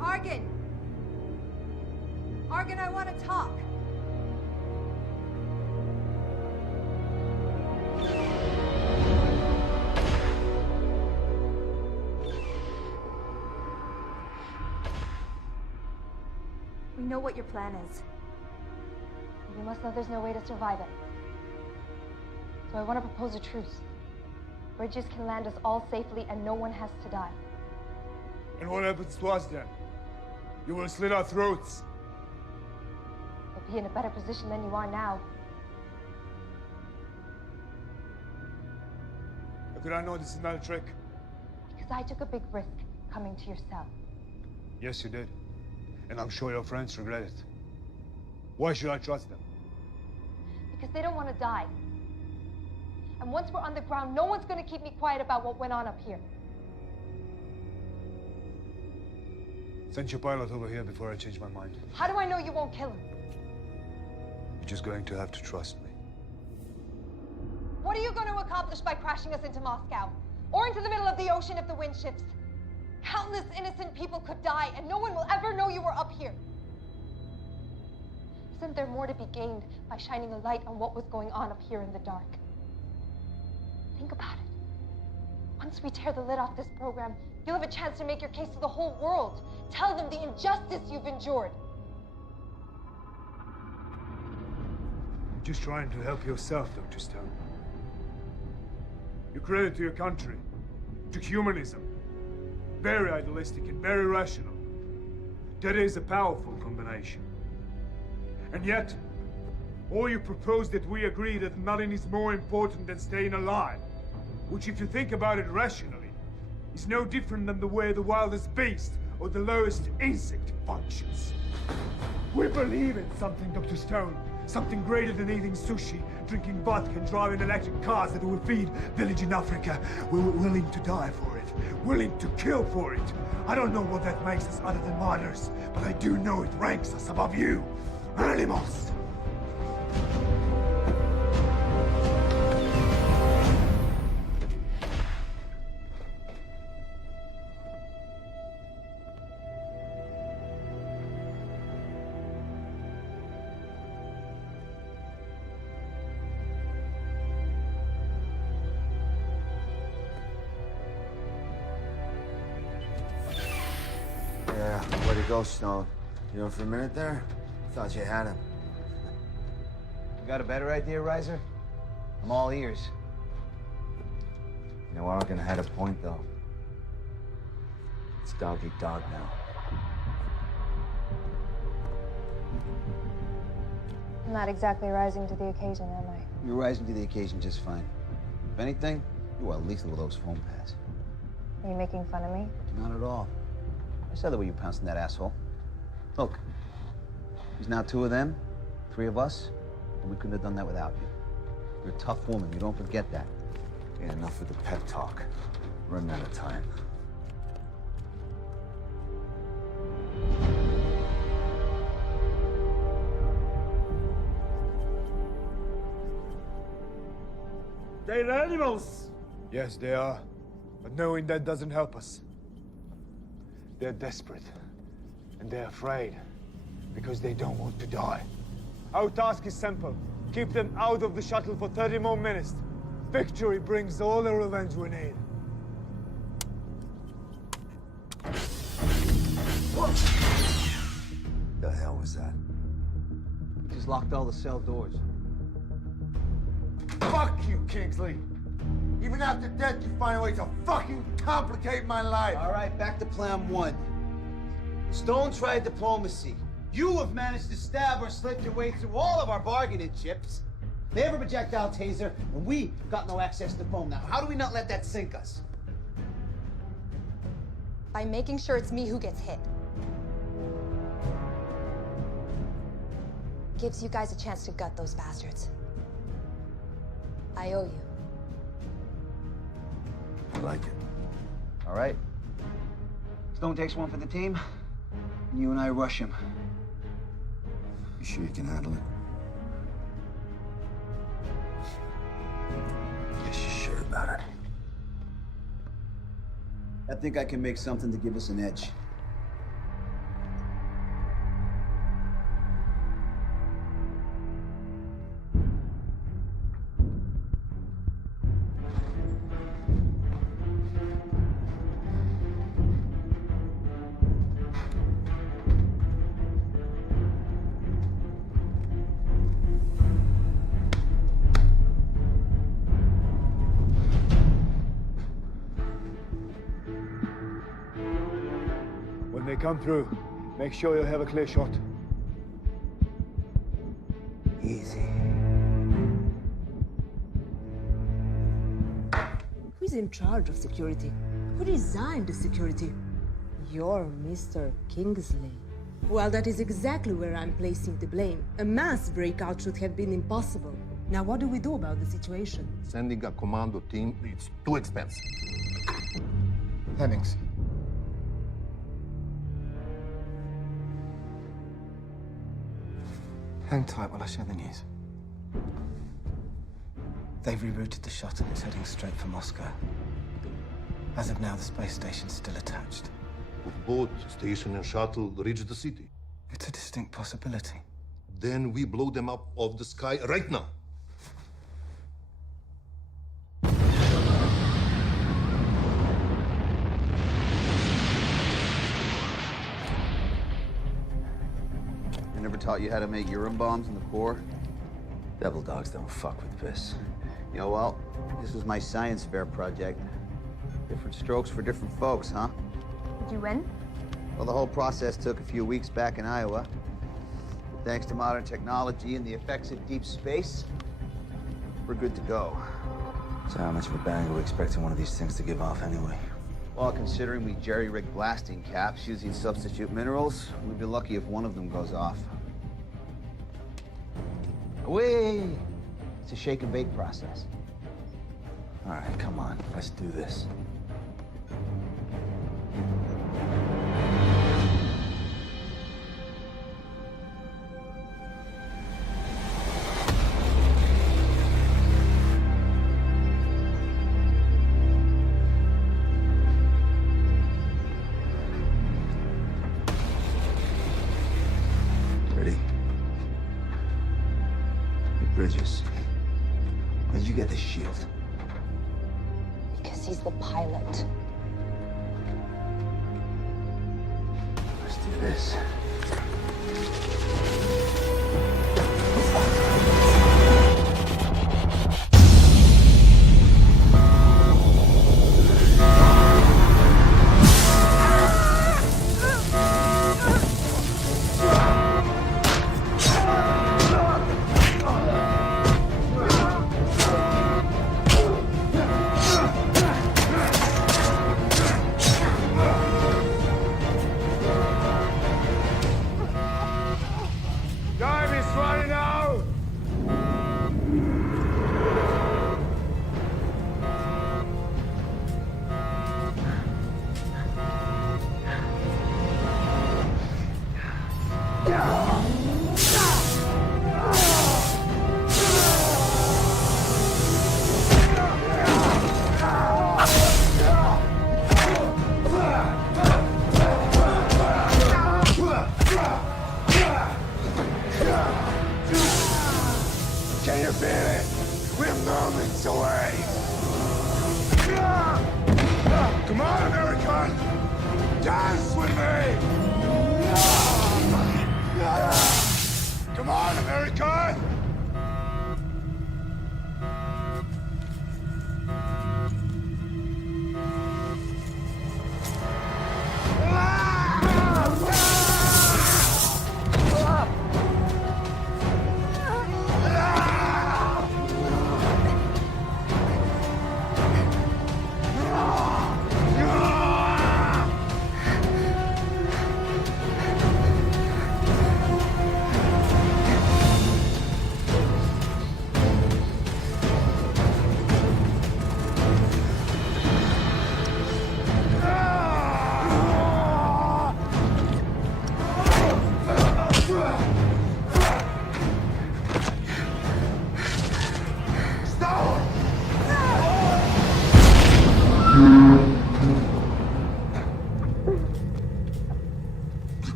Argon! Argon, I want to talk. We know what your plan is. You must know there's no way to survive it. So I want to propose a truce. Bridges can land us all safely and no one has to die. And what happens to us then? You will slit our throats. You'll be in a better position than you are now. How could I know this is not a trick? Because I took a big risk coming to your cell. Yes, you did. And I'm sure your friends regret it. Why should I trust them? Because they don't want to die. And once we're on the ground, no one's going to keep me quiet about what went on up here. Send your pilot over here before I change my mind. How do I know you won't kill him? You're just going to have to trust me. What are you going to accomplish by crashing us into Moscow? or into the middle of the ocean if the wind shifts. Countless innocent people could die, and no one will ever know you were up here. Isn't there more to be gained by shining a light on what was going on up here in the dark? Think about it. Once we tear the lid off this program, you'll have a chance to make your case to the whole world. Tell them the injustice you've endured. You're just trying to help yourself, Dr. Stone. You credit to your country, to humanism. Very idealistic and very rational. That is a powerful combination. And yet, all you propose that we agree that nothing is more important than staying alive, which, if you think about it rationally, is no different than the way the wildest beast or the lowest insect functions. We believe in something, Dr. Stone. Something greater than eating sushi, drinking vodka, and driving electric cars that will feed village in Africa. We're willing to die for it. Willing to kill for it. I don't know what that makes us other than martyrs, but I do know it ranks us above you. Animals! Yeah, where'd he go, Stone? You know, for a minute there, thought you had him. You got a better idea, Riser? I'm all ears. You know, Arkin had a point, though. It's dog eat dog now. I'm not exactly rising to the occasion, am I? You're rising to the occasion just fine. If anything, you are lethal with those phone pads. Are you making fun of me? Not at all. I saw the way you pounced on that asshole. Look, there's now 2 of them, 3 of us, and we couldn't have done that without you. You're a tough woman, you don't forget that. Yeah, enough with the pep talk. Running out of time. They're animals! Yes, they are. But knowing that doesn't help us. They're desperate. And they're afraid. Because they don't want to die. Our task is simple. Keep them out of the shuttle for 30 more minutes. Victory brings all the revenge we need. The hell was that? Just locked all the cell doors. Fuck you, Kingsley! Even after death, you find a way to fucking complicate my life! All right, back to plan 1. Stone tried diplomacy. You have managed to stab or slit your way through all of our bargaining chips. They have a projectile taser, and we got no access to phone. Now, how do we not let that sink us? By making sure it's me who gets hit. Gives you guys a chance to gut those bastards. I owe you. I like it. All right. Stone takes one for the team, and you and I rush him. You sure you can handle it? Guess you're sure about it. I think I can make something to give us an edge. When they come through, make sure you have a clear shot. Easy. Who's in charge of security? Who designed the security? You're Mr. Kingsley. Well, that is exactly where I'm placing the blame. A mass breakout should have been impossible. Now, what do we do about the situation? Sending a commando team, it's too expensive. Hennings. Hang tight while I share the news. They've rerouted the shuttle. It's heading straight for Moscow. As of now, the space station's still attached. If both station and shuttle reach the city, It's a distinct possibility. then we blow them up off the sky right now. I never taught you how to make urine bombs in the Corps? Devil dogs don't fuck with piss. You know, well, this was my science fair project. Different strokes for different folks, huh? Did you win? Well, the whole process took a few weeks back in Iowa. Thanks to modern technology and the effects of deep space, we're good to go. So how much of a bang are we expecting one of these things to give off anyway? Well, considering we jerry-rig blasting caps using substitute minerals, we'd be lucky if one of them goes off. Away! It's a shake and bake process. All right, come on, let's do this. Ready? Hey, Bridges, where did you get this shield? Because he's the pilot. Let's do this. Time is running out! Can you feel it? We're moments away. Come on, American! Dance with me! Come on, American!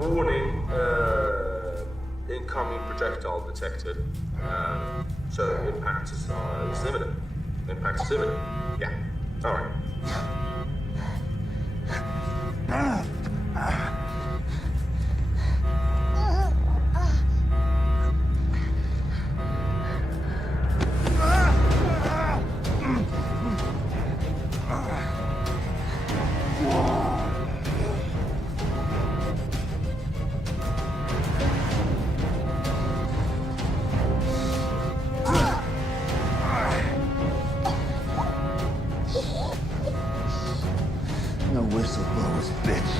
Warning, incoming projectile detected. So impact is imminent. Impact is imminent. Yeah. All right. No whistleblowers, bitch.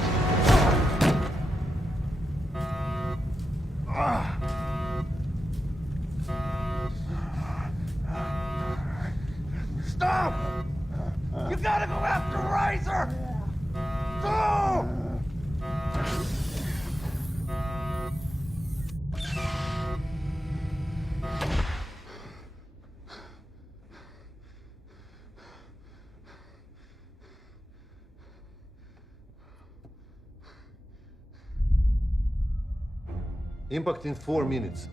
Stop! You gotta go after Razor! Go! Impact in 4 minutes.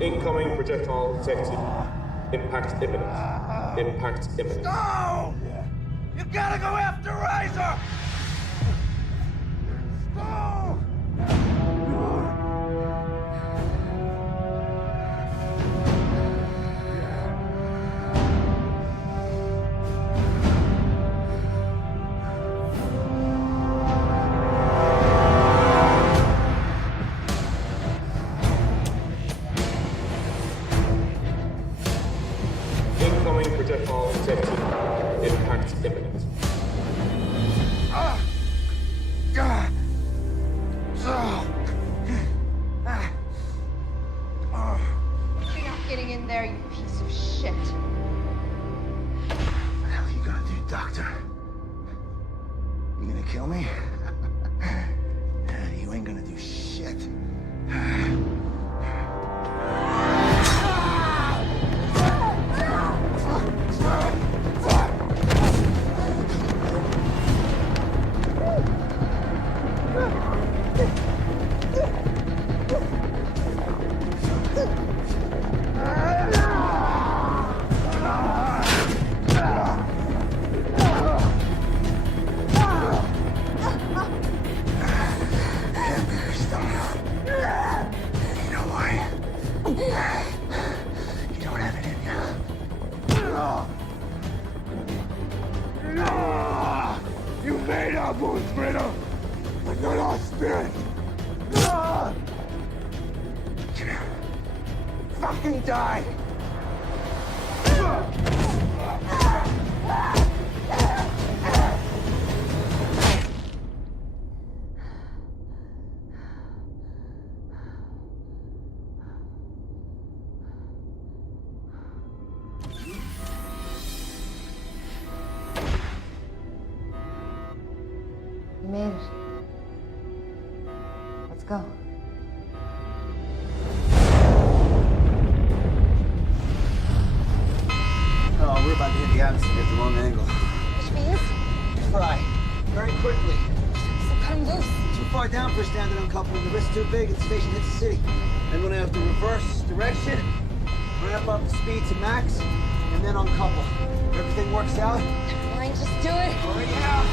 Incoming projectile detected. Impact imminent. Impact imminent. No! You gotta go after Razor! No! Incoming projectile detected. Impact imminent. You're not getting in there, you piece of shit. What the hell are you gonna do, Doctor? You gonna kill me? You ain't gonna do shit. You made our wounds brittle, but not our spirit. Fucking die! You made it. Let's go. Oh, we're about to hit the atmosphere at the wrong angle. Which means? Fry. Very quickly. So cut him loose. Too far down for a standard uncoupling. The risk's too big and the station hits the city. Then we're gonna have to reverse direction, ramp up the speed to max, and then uncouple. If everything works out, Fine, just do it. hurry out.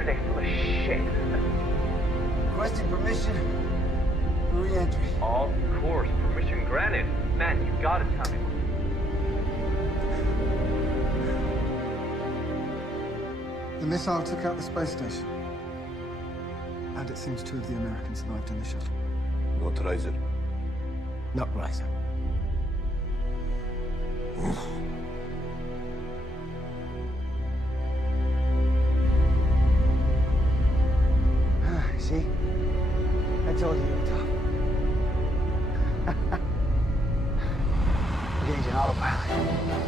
are they full of shit? Requesting permission for re-entry. Of course, permission granted. Man, you gotta tell me. The missile took out the space station. And it seems 2 of the Americans survived in the shuttle. Not Riser. Not Riser. See? I told you were tough. Engaging autopilot.